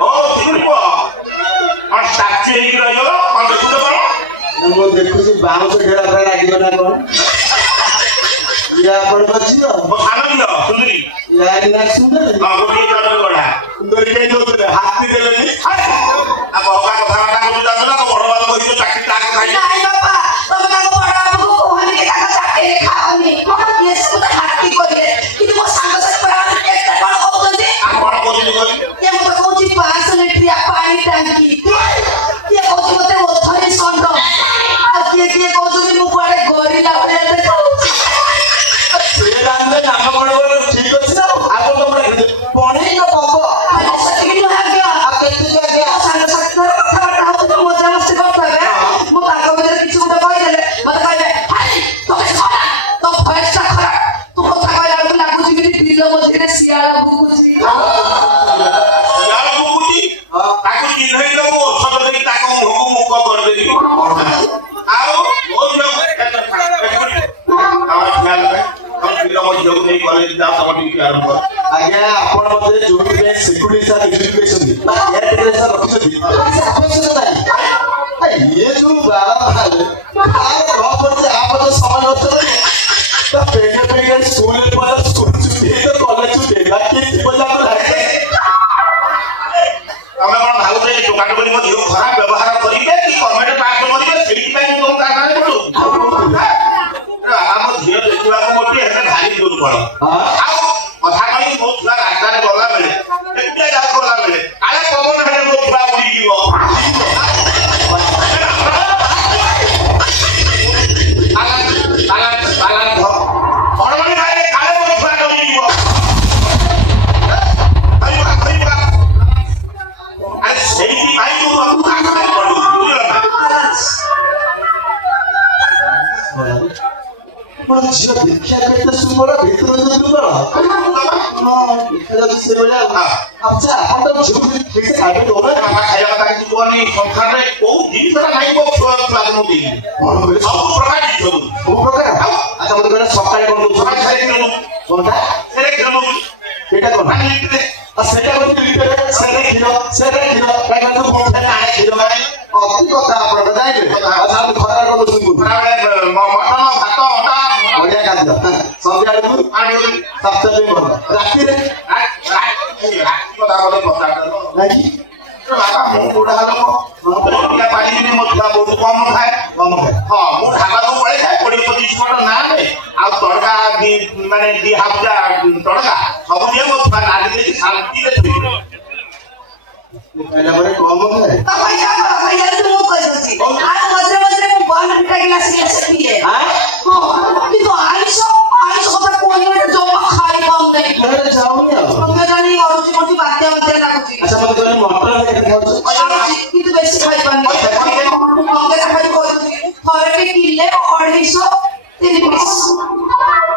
ओ तीन और साक्षी है कि रहियो और देखु तो करो ମୁଁ ଦେଖୁଛି ବାଉଁଶ ଘେରା ପାଇଁ ଲାଗିବ ନା କଣ ଇଏ ଆପଣଙ୍କ ଝିଅ वो खाना दियो सुंदरी ଇଏ ନା ସୁନ୍ଦରୀ हां गोटी काटो बड़ा ସୁନ୍ଦରୀ କାହିଁ ଦଉଥିଲେ ହାତୀ ଦେଲେନି अब होगा कथा का बोल जातो ना तो बड़ बात कोई तो चाकरी लागे खाई ନାଇଁ ବାପା ତମେ ତାଙ୍କ ବଡ ବାବୁକୁ କହନି କି ତାଙ୍କ ଚାକିରି ଖାଅନି ମୋର ଦେଶ ମତେ ହାତୀ କରିବେ କିନ୍ତୁ ମୋ ସାଙ୍ଗସାଥି ପରାମର୍ଶ କେତେ କଣ କହୁଛନ୍ତି आ बड़ कोई कोई କିଏ ମତେ କହୁଛି 500 ଲିଟରିଆ ପାଣି ଟାଙ୍କି କିଏ କହୁଛି ମତେ ଓଥରି ଷଣ୍ଢ ଆଉ କିଏ କହୁଛନ୍ତି ମୁଁ କୁଆଡେ ଗରିଲା ଭଳିଆ ଦେଖାଉଛି ସେ ଜାଣିଲେ କାମ କଣ ଠିକ ଅଛି ନା ଆଗ ତମର ପଣେଇ ନ ପଗ ସେତିକି ନୁହେଁ ଆଜ୍ଞା ଆଉ କେତେ ଆଜ୍ଞା ମୋ ସାଙ୍ଗସାଥି ଧର କଥାବାର୍ତ୍ତା ହଉଛନ୍ତି ମଜାମସ୍ତି କରୁଥିବେ ମୁଁ ତାଙ୍କ ଭିତରେ କିଛି ଗୋଟେ କହିଦେଲେ ମତେ କହିବେ ହାଇ ତମେ ଖରା ତୋ ଭଏସଟା ଖରା ତୁ କଥା କହିଲା ବେଳକୁ ଲାଗୁଛି କି ବିଲ ମଝିରେ ଶିଆଳ ଭୁକୁଛି यार मुकुटी ताको चिन्हई लो वो औषध देई ताको मुख मुख कर देई आओ ओ जो आवाज ख्याल रहे हम पिला मो जो नहीं कॉलेज जा तब ड्यूटी आरंभ ଆଜ୍ଞା ଆପଣ ମତେ ଯୋଉଠି ପାଇଁ ସିକ୍ୟୁରିଟି ସାର୍ ଦେଖିଛନ୍ତି ଏୟାର ସାର୍ ରଖିଛନ୍ତି ଆବଶ୍ୟକ ନାହିଁ ଇଏ ଯୋଉ ବାବା ବାହାରେ ତାର କଣ କରୁଛି ଆପଣ ସମାନ ଅଛନ୍ତି ତା ପେଟ ପେଟ ସ୍କୁଲରେ ପଢା ସ୍କୁଲ ଛୁଟି ତ କଲେଜ ଛୁଟି ବାକି ଜୀବନ ଯାକ ଲାଗେ ତମେ କଣ ଭାବୁଛ ଏ ଦୋକାନ କରି ମୋ ଝିଅ ଖରାପ ବ୍ୟବହାର କରିବେ କି ଗଭର୍ଣ୍ଣମେଣ୍ଟ ପାସ୍ କରିବେ ସେଇଥିପାଇଁ ମୁଁ ତମ କାରଣରେ ପଡୁ ଆମ ଝିଅ ଦେଖିବାକୁ ଗୋଟିଏ ହେଲେ ଭାରି ଦୁର୍ବଳ ଆଉ କଥା କହି ମୋ ଛୁଆ ରାସ୍ତାରେ ଗଲା ବେଳେ ଏତେ ଯାଉ ଗଲା ବେଳେ କାଳେ ପବନ ହେଲେ ମୋ ଛୁଆ ଉଡ଼ିଯିବ ହରମୋନି ଖାଇଲେ କାଳେ ମୋ ଛୁଆ ଉଡ଼ିଯିବ ସେଇଥିପାଇଁ ମୁଁ ତମକୁ କାରଣରେ ପଡୁ ବୁଝିଲ ନା ମୋ ଝିଅ ଦେଖିବା କେତେ ସୁନ୍ଦର ଭିତରେ ଦୁର୍ବଳ ଦେଖାଯାଉଛି ସେଭଳିଆ ଆଚ୍ଛା ଆପଣ ତ ଝିଅକୁ ଠିକ ସେ ଖାଇବେ ଦଉନ ବାପା ଖାଇବା କଥା କିଛି କୁହନି ସଂସାରରେ କୋଉ ଜିନିଷଟା ଖାଇବ ଛୁଆ ଛୁଆକୁ ଦେଇକି କଣ କହିଲେ ସବୁ ପ୍ରକାର ଜିନିଷ ଦଉଛୁ ସବୁ ପ୍ରକାର ଆଚ୍ଛା ମତେ କହିଲେ ସକାଳେ କଣ ଦଉଛ ସକାଳେ ଖାଇ କ୍ଷୀର ଦଉଛୁ କଣଟା ସେରେ କ୍ଷୀର ଦଉଛୁ ଏଇଟା କଣ ମାନେ ଲିଟରେ ସେଇଟା କଣ ଲିଟରେ ସେରେ କ୍ଷୀର କାହିଁକିନା ତୁ କଣ ଆଣେ କ୍ଷୀର ମାନେ ଅତି କଥା ଆପଣ ଜାଣିଲେ ଆଚ୍ଛା ଆମେ ଖରାରେ କଣ ଦଉଛୁ ଖରାବେଳେ ମଟନ ଭାତ ଅଣ୍ଡା ବଢିଆ ଖାଦ୍ୟ ସନ୍ଧ୍ୟାବେଳକୁ ଆଣିବୁ ସ୍ୱାସ୍ଥ୍ୟ ପାଇଁ ଭଲ ରାତିରେ ରାତି କଥା ଗୋଟେ ପଚାରିଦେଲ ନାଇଁ ବାପା ମୁଁ ବୁଢା ଲୋକ ମୁଁ ପାରିବିନି ମୋ ଛୁଆ ବହୁତ କମ ଖାଏ କମ ଖାଏ ହଁ ମୁଁ ଢାବାକୁ ପଳେଇଥାଏ 20-25 ଖଣ୍ଡ ନାଁରେ ଆଉ ତଡକା ମାନେ 2 ତଡକା ସବୁ ଦିଏ ମୋ ଛୁଆ ନାଡ଼ି ଦେଇକି ଶାନ୍ତିରେ ଶୋଇବ ଖାଇଲା ପରେ କମ ଖାଏ ମୁଁ କହିଦେଉଛି ଆଉ ମଝିରେ ମଝିରେ ମୁଁ ବନ୍ଦ ପିଠା ଗ୍ଲାସ ପିଏ କିନ୍ତୁ ଆଇଁଷ କଥା କୁହନି ଜମା ଖାଇ ପାରୁନି ଘରେ ଯାଉନି ଆଉ ତମେ ଜାଣି କରୁଛି କୋଠି ବାତ୍ୟା ଲାଗୁଛି ଆଚ୍ଛା ମତେ କହିଲେ ମଟର କେତେ ଖାଉଛ କିନ୍ତୁ ବେଶୀ ଖାଇପାରୁନି ମଙ୍ଗେଟା ଖାଲି କହିଦଉଛି ଥରେ କିଲେ 250-3 ପିସ୍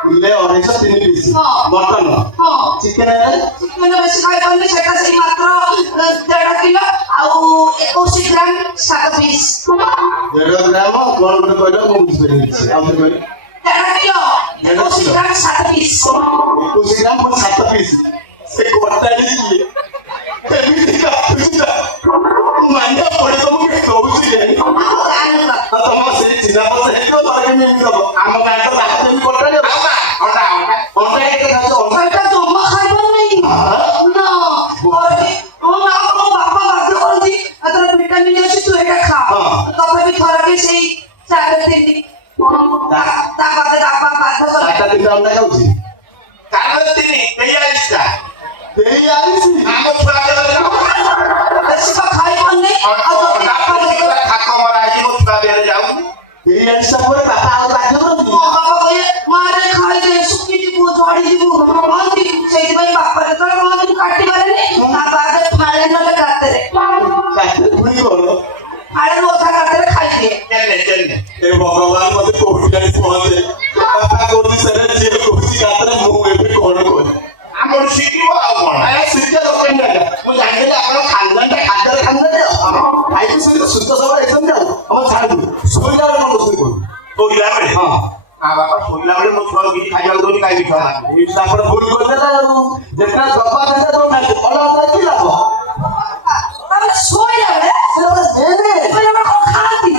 କିଲେ 250-3 ପିସ୍ ହଁ। ମଟନ ହଁ ଚିକେନ ହେଲେ ଚିକେନ ବେଶୀ ଖାଇପାରୁନି ସେଟା ସେଇ ମାତ୍ର 1.5 କିଲୋ ଆଉ 21 ଗ୍ରାମ 7 ପିସ୍ 1.5 ଗ୍ରାମ କଣ ଗୋଟେ କହିଲ ମୁଁ ବୁଝିପାରିନି ଆଉ ଥରେ କହିଲେ 1.5 କିଲୋ 21 ଗ୍ରାମ 7 ପିସ୍ 21 ଗ୍ରାମ ପୁଣି 7 ପିସ୍ ସେ କଟାଡ଼ି କିଏ ଏମିତି କାଟୁଛି ନା ମାନିଆ ପଡିବ ମୁଁ କେତେ ଦଉଛି ଜାଣି ତମ ସେଇ ଚିହ୍ନା ପଇସା ହେଇଥିବ ତମେ କେମିତି ଦବ ଆମ ଗାଁ ତ ତାକୁ ବି କଟାଡ଼ି ଅଣ୍ଡା ଅଣ୍ଡା ଅଣ୍ଡା କେତେ ଖାଉଛ ଅଣ୍ଡା ସେଟା ଜମା ଖାଇପାରୁନି ନା ମୋ ବାପା ବାଧ୍ୟ କରନ୍ତି ଏଥର ଭିଟାମିନ ଅଛି ତୁ ଏଟା ଖା ତଥାପି ଥରକେ ସେଇ 3.5 ତା ବାଦେ ବାପା ବାଧ୍ୟ କଲେ 4ଟା ଅଣ୍ଡା ଖାଉଛି କାରଣ 43ଟା ଦେଇ ଆଣିଛି ଆମ ଛୁଆ ବେଶୀ ତ ଖାଇପାରୁନି ଆଉ ଖାକ ମରା ହେଇକି ମୋ ଛୁଆ ଦେହରେ ଯାଉନି ଦେଇ ଆଣିଛି ପରେ ବାପା ଆଉ ବାଧ୍ୟ କରନ୍ତି ମୋ ବାପା କହିଲେ ମାରେ ଖାଇଦେ ଶୁଖିଯିବୁ ଝଡ଼ିଯିବୁ କହନ୍ତି ସେଇଥିପାଇଁ ବାପା ଯେତେବେଳେ କହନ୍ତି ମୁଁ କାଟି ପାରେନି ତା ବାଦେ ଫାଳେ ନହେଲେ ଗାତରେ କାଟିଲେ ପୁଣି ଭଲ ଫାଳେ ଅଧା ଗାତରେ ଖାଇଦିଏ ଜେନେ ଏ ଭଗବାନ ମତେ କୋଉଠି ଆଣି ପହଞ୍ଚେ ବାପା କହୁଛି ସେରେ ଯିଏ କହୁଛି ଗାତରେ ମୁଁ ଏବେ କଣ କରେ ଆମର ଶିଖିବ ଆଉ କଣ ଶିକ୍ଷା ଦରକାର ନାହିଁ ମୁଁ ଜାଣିଲି ଆପଣ ଖାନ୍ଦାନଟା ଖାଦ୍ୟରେ ଖାନ୍ଦାନ ଖାଇକି ଶୋଇଲେ ସୁସ୍ଥ ସବଳ ହେଇଛନ୍ତି ଆଉ ଆମ ଛାଡୁ ଶୋଇଲା ବେଳେ କଣ ରୋଷେଇ କରୁ ଶୋଇଲା ବେଳେ ହଁ ବାପା ଶୋଇଲା ବେଳେ ମୋ ଛୁଆ କିଛି ଖାଇବାକୁ ଦଉନି କାହିଁକି ଛୁଆ ଏଇଠି ଆପଣ ଭୁଲ କରିଦେଲେ ଆଉ ଯେତେବେଳେ ଜପା ଦେଲେ ଦଉନାହାନ୍ତି ଅଲଗା କି ଲାଭ ତାହେଲେ ଶୋଇଲା ବେଳେ ଶୋଇଲା ବେଳେ କଣ ଖାଆନ୍ତି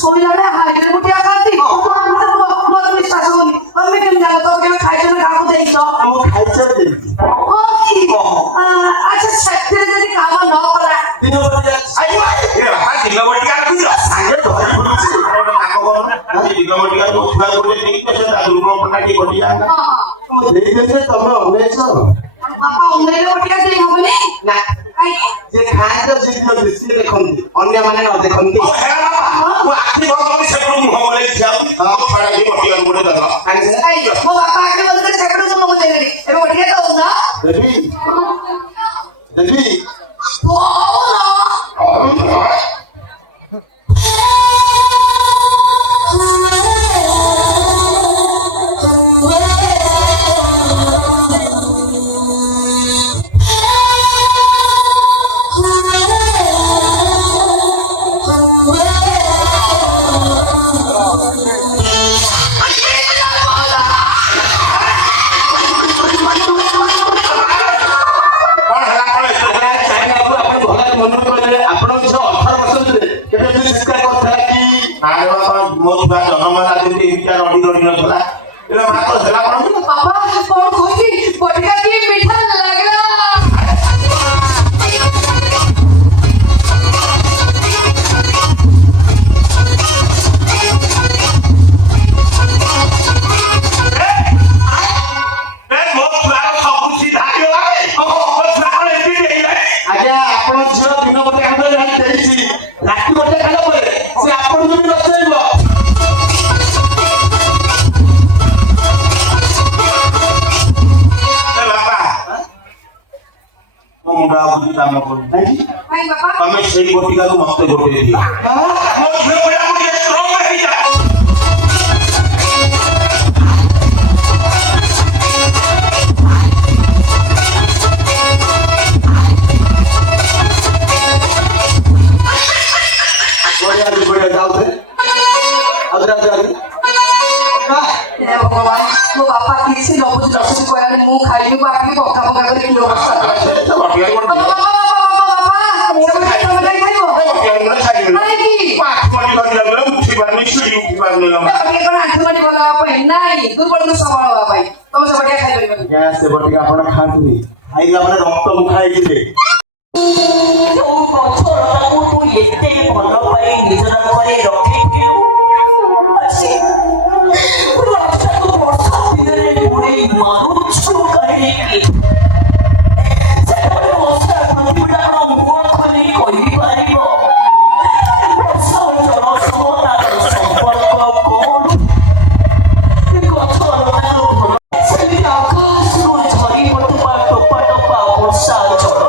ଶୋଇଲା ବେଳେ ହାଇରେ ଗୋଟିଏ ଖାଆନ୍ତି ମୋର ବିଶ୍ୱାସ ହଉନି ତମେ କେମିତି ଜାଣ ତମେ କେବେ ଖାଇଛ ନା କାହାକୁ ଦେଇଛ ମୁଁ ଖାଇଛ ଦେଇଛି ଆଚ୍ଛା ସେଥିରେ ଯଦି କାମ ନ କଲା ଦିନ ବାପା ଦିନ ବଟିକା ରଖୁଛ ସାଙ୍ଗେ ଧରି ବୁଲୁଛି ଦିନ ବଟିକା ମୋ ଛୁଆ ଗୋଟେ ନେଇକି ଦୁର୍ବଳ ଟିକେ ବଟିକା ଦେଇଦେଲେ ତମେ ଅନେଇଛ ବାପା ଅଣ୍ଡେଇଲେ ବଟିକା ଦେଇ ହବନି ନା କାହିଁକି ଯେ ଖାଆନ୍ତି ଯେମିତି ସିଏ ଦେଖନ୍ତି ଅନ୍ୟମାନେ ନ ଦେଖନ୍ତି ମୁଁ ଆଖି ବନ୍ଦ ସେପଟୁ ମୁହଁ ବୋଲେଇ ଯାଉଛି ଛୁଆଟା ବି ବଟିକା ଗୋଟେ ଦେଲ ମୋ ବାପା ଆଖି ବନ୍ଦ କରି ସେପଟୁ ମୁଁ ଦେଲି ଏବେ ବଟିକା ଦଉନ ଦେବି ଦେବି ମୋ ଛୁଆ ଜନ୍ମ ହେଲା ଯେମିତି ଏମିତିଆ ରଡ଼ି ରଡ଼ି ନଥିଲା ହେଲେ ମା ତ ହେଲା କଣ बाबा कौन खोजी बटिका की मीठा लगला ମୋ ଛୁଆ ସବୁ ସିଧା ହେଇଗଲା ମୋ ଛୁଆ କଣ ଏମିତି ହେଇଗଲା ଆଜ୍ଞା ଆପଣ ଝିଅ ଦିନ ଗୋଟେ କାମ ଦେଇଛି ରାତି ଗୋଟେ କାମ ପରେ ସେ ଆପଣଙ୍କୁ ବି ରଚେଇବ ବାବା ମୋ ମୁଣ୍ଡ ଆଉ କିଛି କାମ କରୁନି भाई बाबा ତମେ ସେଇ ବଟିକାକୁ ମତେ ଗୋଟେ ଦିଅ ମୋ ଝିଅ ଭଳିଆ ମୁଁ ଟିକେ ଷ୍ଟ୍ରଙ୍ଗ ହେଇଯା ବଢିଆ ଯାଉଥିଲେ ଆଉ हे भगवान मो बापा किसी लोग दर्शन को यार मुंह खाई को आपकी पक्का पक्का करे किलो बस्ता बाबा मोर में तो नहीं खाइबो नहीं की ये कोन आठमनी बोला बापा नहीं दुर्बल को संभाळवा भाई तुम सब बढ़िया खाई परिबो ଗ୍ୟାସ୍ ସେ ବଟିକା ଆପଣ ଖାଆନ୍ତୁନି ଖାଇଲା ମାନେ ରକ୍ତ ମୁଖା ହେଇଯିବେ ଯୋଉ ଗଛଟାକୁ ତୁ ଏତେ ଭଲ ପାଇ ନିଜର ଘରେ ରଖିଥିଲୁ ଅଛି ଗଛଟାକୁ ବର୍ଷା ଦିନରେ ବୁଡ଼େଇ ମାରୁଛୁ କାହିଁକି ସେତେବେଳେ ବର୍ଷା ଗୁଡ଼ାକ ମୁହଁ ଖୋଲି କହିପାରିବ ବର୍ଷା ଜଳ ସହ ତାର ସମ୍ପର୍କ କଣ ଗଛ ଲତାକୁ ଭଲ ସେମିତି ଆକାଶରୁ ଝରି ପଡ଼ୁଥିବା ଟୋପା ଟୋପା ବର୍ଷା ଜଳ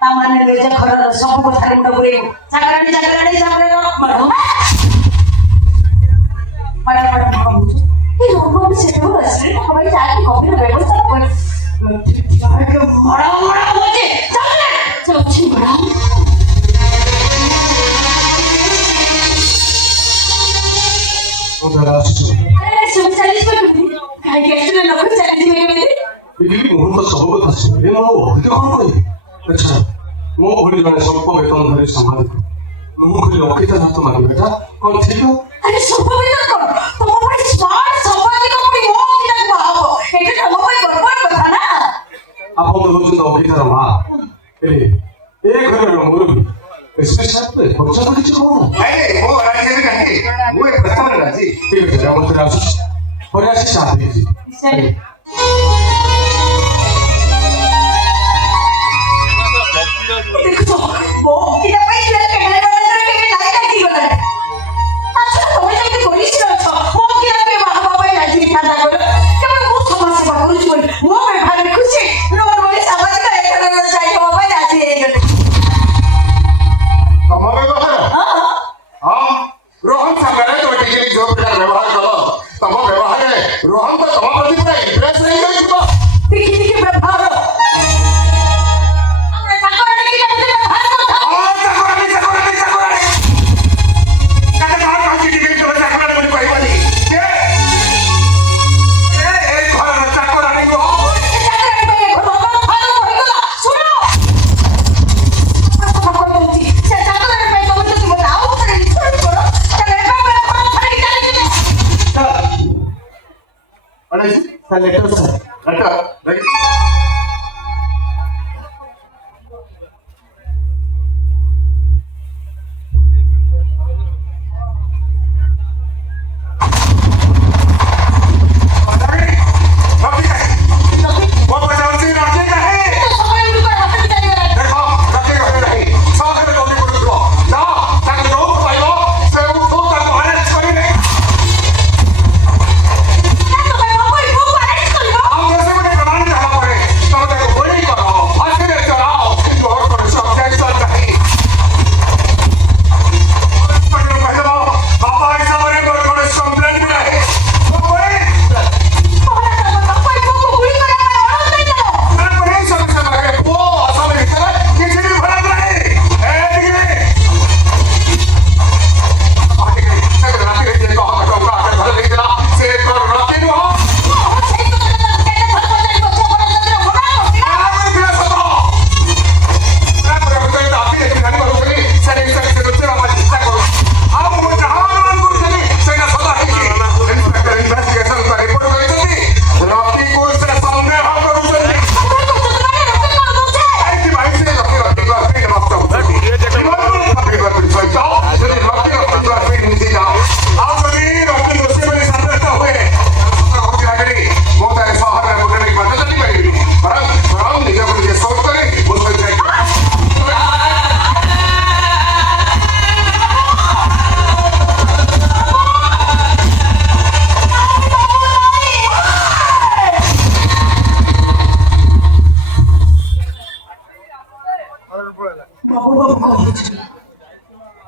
ତାମାନେ ନିଜ ଘରର ସବୁ କଥାରେ ମୁଣ୍ଡ ପୁରେଇବୁ ଚାକରାଣୀ ମ୍ୟାଡାମ ଭାବୁଛୁ ଏ ରଙ୍ଗ ବି ସେଠାକୁ ଆସିଲେ ତାଙ୍କ ପାଇଁ ଚାକି କଫିର ବ୍ୟବସ୍ଥା କରି ମଡ଼ା ହଉଛି ଯାଉଛି ମ୍ୟାଡାମ ସବୁ ଚାଲିଯିବ କାହିଁକି ଆସିଲେ ଲୋକ ଚାଲିଯିବେ କେମିତି ମୁଁ ତ ସବୁ କଥା ଶୁଣିଲି ମୁଁ ଅଧିକ କଣ କହିବି ଆଚ୍ଛା ମୋ ଭଳି ଜଣେ ସ୍ୱଳ୍ପ ବେତନଧାରୀ ସାମ୍ବାଦିକ ମୁଁ କହିଲି ଅକିତା ହାତ ମାରିବାଟା କଣ ଠିକ? ଆରେ ସମ୍ଭବିତ କଣ ତମ ପାଇଁ ସ୍ମାର୍ଟ ସମ୍ବାଦିକ ପୁଣି ମୋ କିନା କୁହାହବ ଏଇଟା ତମ ପାଇଁ ଗର୍ବର କଥା ନା ଆପଣ ତ ହେଉଛନ୍ତି ଅକିତାର ମା ହେଲେ ଏ ଘରର ମୁରବୀ ସ୍ପେଶାଲ ପର୍ଯ୍ୟନ୍ତ କିଛି କହୁନ ନାଇଁ ମୁଁ ରାଜି ହେବି କାହିଁକି ମୁଁ ଏ ପ୍ରସ୍ତାବରେ ରାଜି ଠିକ ଅଛି ଆମ ଥରେ ଆସୁଛି ପରେ ଆସି ଚାହା ଦେଇଛି ଦେଖୁଛ ମୋ କିନା ପାଇଁ କେବେ ଲାଇଟ୍ ଲାଗିଗଲାଣି ଆଚ୍ଛା ତମେ ଯେମିତି କରିଛି ଅଛ ମୋ କିନା ପାଇଁ ବାହାବା ପାଇଁ ରାଜି ଥାନ୍ତା କର କେବଳ ମୁଁ ସମାଜ ସେବା କରୁଛି ବୋଲି ମୋ ବ୍ୟବହାର ଦେଖୁଛି ରୋଡ ଭଳି ସାମାଜିକ ଏକତାର ଯାଇ ହେବା ପାଇଁ ରାଜି ହେଇଗଲେ ତମ ବ୍ୟବହାର ହଁ ରୋହନ ସାଙ୍ଗରେ ତମେ ଟିକେ ଯୋଉ ପ୍ରକାର ବ୍ୟବହାର କର ତମ ବ୍ୟବହାରରେ ରୋହନ ତ ତମ ପ୍ରତି ପୁରା ଇମ୍ପ୍ରେସ ହେଇଯାଇଥିବ ଟିକେ ଟିକେ ବ୍ୟବହାର ଆମେ ଚାକରାଣୀ କି କେମିତି ବ୍ୟବହାର କଥା ଚାକରାଣୀ କାଟେ କାହାର କାଛି ଟିକେ ତମେ ଚାକରାଣୀ ବୋଲି କହିବନି ଏ ଘରର ଚାକରାଣୀ ନୁହଁ ଚାକରାଣୀ ପାଇଁ ଏକ ବାବା ଫାଲୁ ହୋଇଗଲା ଶୁଣ କଥା କହିଦଉଛି ସେ ଚାକରାଣୀ ପାଇଁ ତମେ ଯଦି ମୋତେ ଆଉ ଥରେ ଇନସଲ୍ଟ କର ତାହେଲେ ଏବେ ଆମେ ଘର ଛାଡ଼ିକି ଚାଲିଯିବୁ ଅଣେଇଶ ତା ଲେଟର ସାର୍ ଲେଟର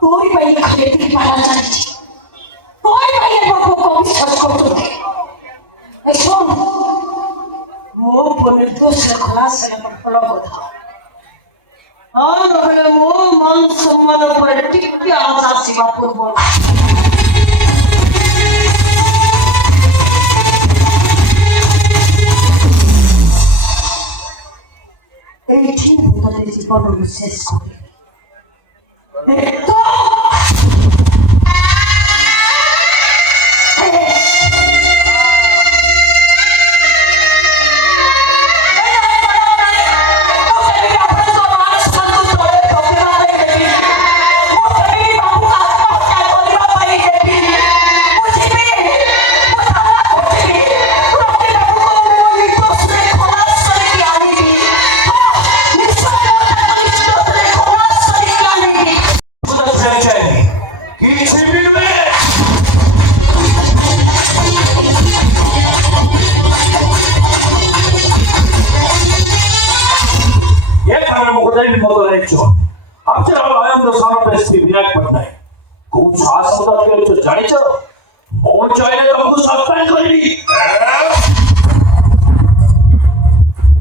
তোর বাইরে খালি থেকে মারা যাচ্ছে তোর বাইরে বাবু বিশ্বাস করতে এই শোন ମୋ ଉପରେ ତୁ ଶୃଙ୍ଖଳା ଫଳ କଥା ହଁ ନହେଲେ ମୋ ମାନ ସମ୍ମାନ ଉପରେ ଟିକେ ଆଞ୍ଚ ଆସିବା ପୂର୍ବରୁ ଏଇଠି ମୁଁ ତତେ ଜୀବନରୁ ଶେଷ କରିବି মতো একজন আপনার আনন্দ সমাবেশকে বিরাট পটনায় খুব শাসনতা করেছো জানিছো ও চাইলে তোমাকে সাসপেন্ড করবি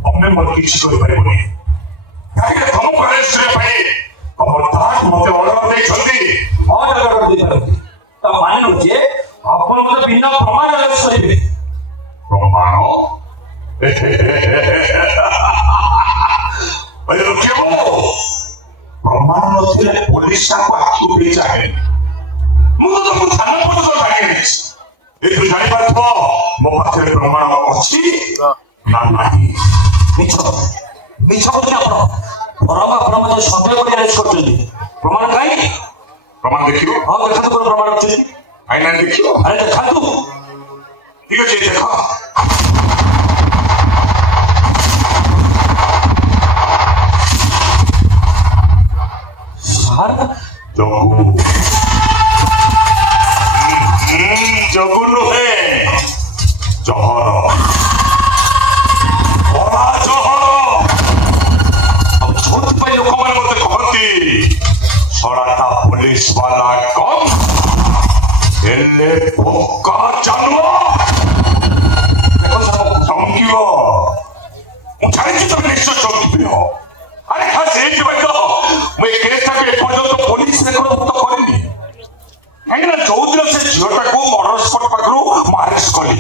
আমি মত কিছু କରିପାରିବୁନି କାହିଁକି ତମ କଲେଜରେ ପାଇଁ ଖବରଦାର ମତେ ଅର୍ଡର ଦେଇଛନ୍ତି অর্ডার ଦେଇପାରନ୍ତି ତା ମାନେ ନୁହେଁ ଯେ ଆପଣ ମତେ ବିନା ପ୍ରମାଣ ଆରେଷ୍ଟ କରିବେ ପ୍ରମାଣ କେବ ପ୍ରମାଣ ନଥିଲେ ପୋଲିସ ତାକୁ ଆଖି ଉଠେଇ ଚାହେଁ ମୁଁ ତ ତମକୁ ଥାନା ପର୍ଯ୍ୟନ୍ତ ଡାକି ନେଇଛି ଏଥିରୁ ଜାଣିପାରୁଥିବ ମୋ ପାଖରେ ପ୍ରମାଣ ଅଛି ନା ନାହିଁ ମିଛ ମିଛ କହୁଛନ୍ତି ଆପଣ ବରଂ ଆପଣ ମତେ ସନ୍ଦେହ କରି ଆରେଷ୍ଟ କରୁଛନ୍ତି ପ୍ରମାଣ କାହିଁକି ପ୍ରମାଣ ଦେଖିବ ହଁ ଦେଖାନ୍ତୁ କ'ଣ ପ୍ରମାଣ ଅଛି ଆଇନା ଦେଖିବ ଆରେ ଦେଖାନ୍ତୁ ଠିକ ଅଛି ଦେଖ ସାର୍ ଜଗୁ ଜଗୁ ନୁହେଁ ଜହର କଳା ଜହର ଯୋଉଥିପାଇଁ ଲୋକମାନେ ମତେ କହନ୍ତି ସଡ଼ାଟା ପୋଲିସ ବାଲା କମ୍ ହେଲେ ପକ୍କା ଜାନୁଆ ଚମକିବ ମୁଁ ଜାଣିଛି ତମେ ନିଶ୍ଚୟ ଚମକିବ ଆରେ ଖାସ୍ ସେଇଥିପାଇଁ ତ ମୁଁ ଏ କେସଟାକୁ ଏପର୍ଯ୍ୟନ୍ତ ପୋଲିସ ରେକର୍ଡଭୁକ୍ତ କରିନି କାହିଁକିନା ଯୋଉଦିନ ସେ ଝିଅଟାକୁ ମର୍ଡର ସ୍ପଟ ପାଖରୁ ମୁଁ ଆରେଷ୍ଟ କଲି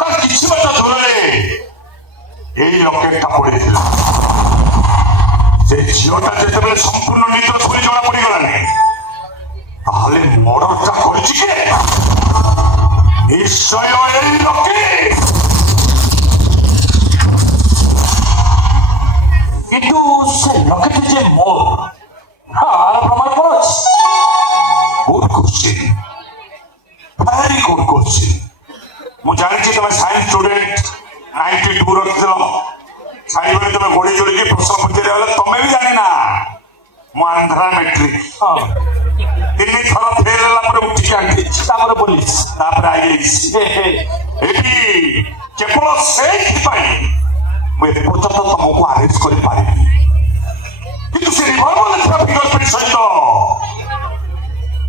ତାର କିଛି ବାଟ ଦୂରରେ ଏଇ ଲକେଟଟା ପଡିଥିଲା ସେ ଝିଅଟା ଯେତେବେଳେ ସମ୍ପୂର୍ଣ୍ଣ ନିର୍ଦ୍ଦୋଷ ବୋଲି ଜଣା ପଡିଗଲାନି ତାହେଲେ ମର୍ଡରଟା କରିଛି କିଏ ନିଶ୍ଚୟ ଏଇ ଲକେଟ କିନ୍ତୁ ସେ ଲକେଟ ଯେ ମୋର ଆର ପ୍ରମାଣ କ'ଣ ଅଛି good question very good question ମୁଁ ଜାଣିଛି ତମେ ସାଇନ୍ସ ଷ୍ଟୁଡେଣ୍ଟ 92 ରଖିଥିଲ ସାଇବେଳେ ତମେ ଗୋଡ଼ି ଯୋଡ଼ିକି ପ୍ରଶ୍ନ ପଚାରିବା ବେଳେ ତମେ ବି ଜାଣିନା ମୁଁ ଆନ୍ଧ୍ରା ମେଟ୍ରିକ 3 ଥର ଫେଲ୍ ହେଲା ପରେ ଉଠିକି ଆଣିଛି ତାପରେ ପୋଲିସ ତାପରେ ଆଇଯାଇଛି ଏଠି କେବଳ ସେଇଥିପାଇଁ ମୁଁ ଏପର୍ଯ୍ୟନ୍ତ ତମକୁ ଆରେଷ୍ଟ କରିପାରିବି କିନ୍ତୁ ସେ ରିଭଲଭରରେ ଥିବା ଫିଙ୍ଗର ପ୍ରିଣ୍ଟ ସହିତ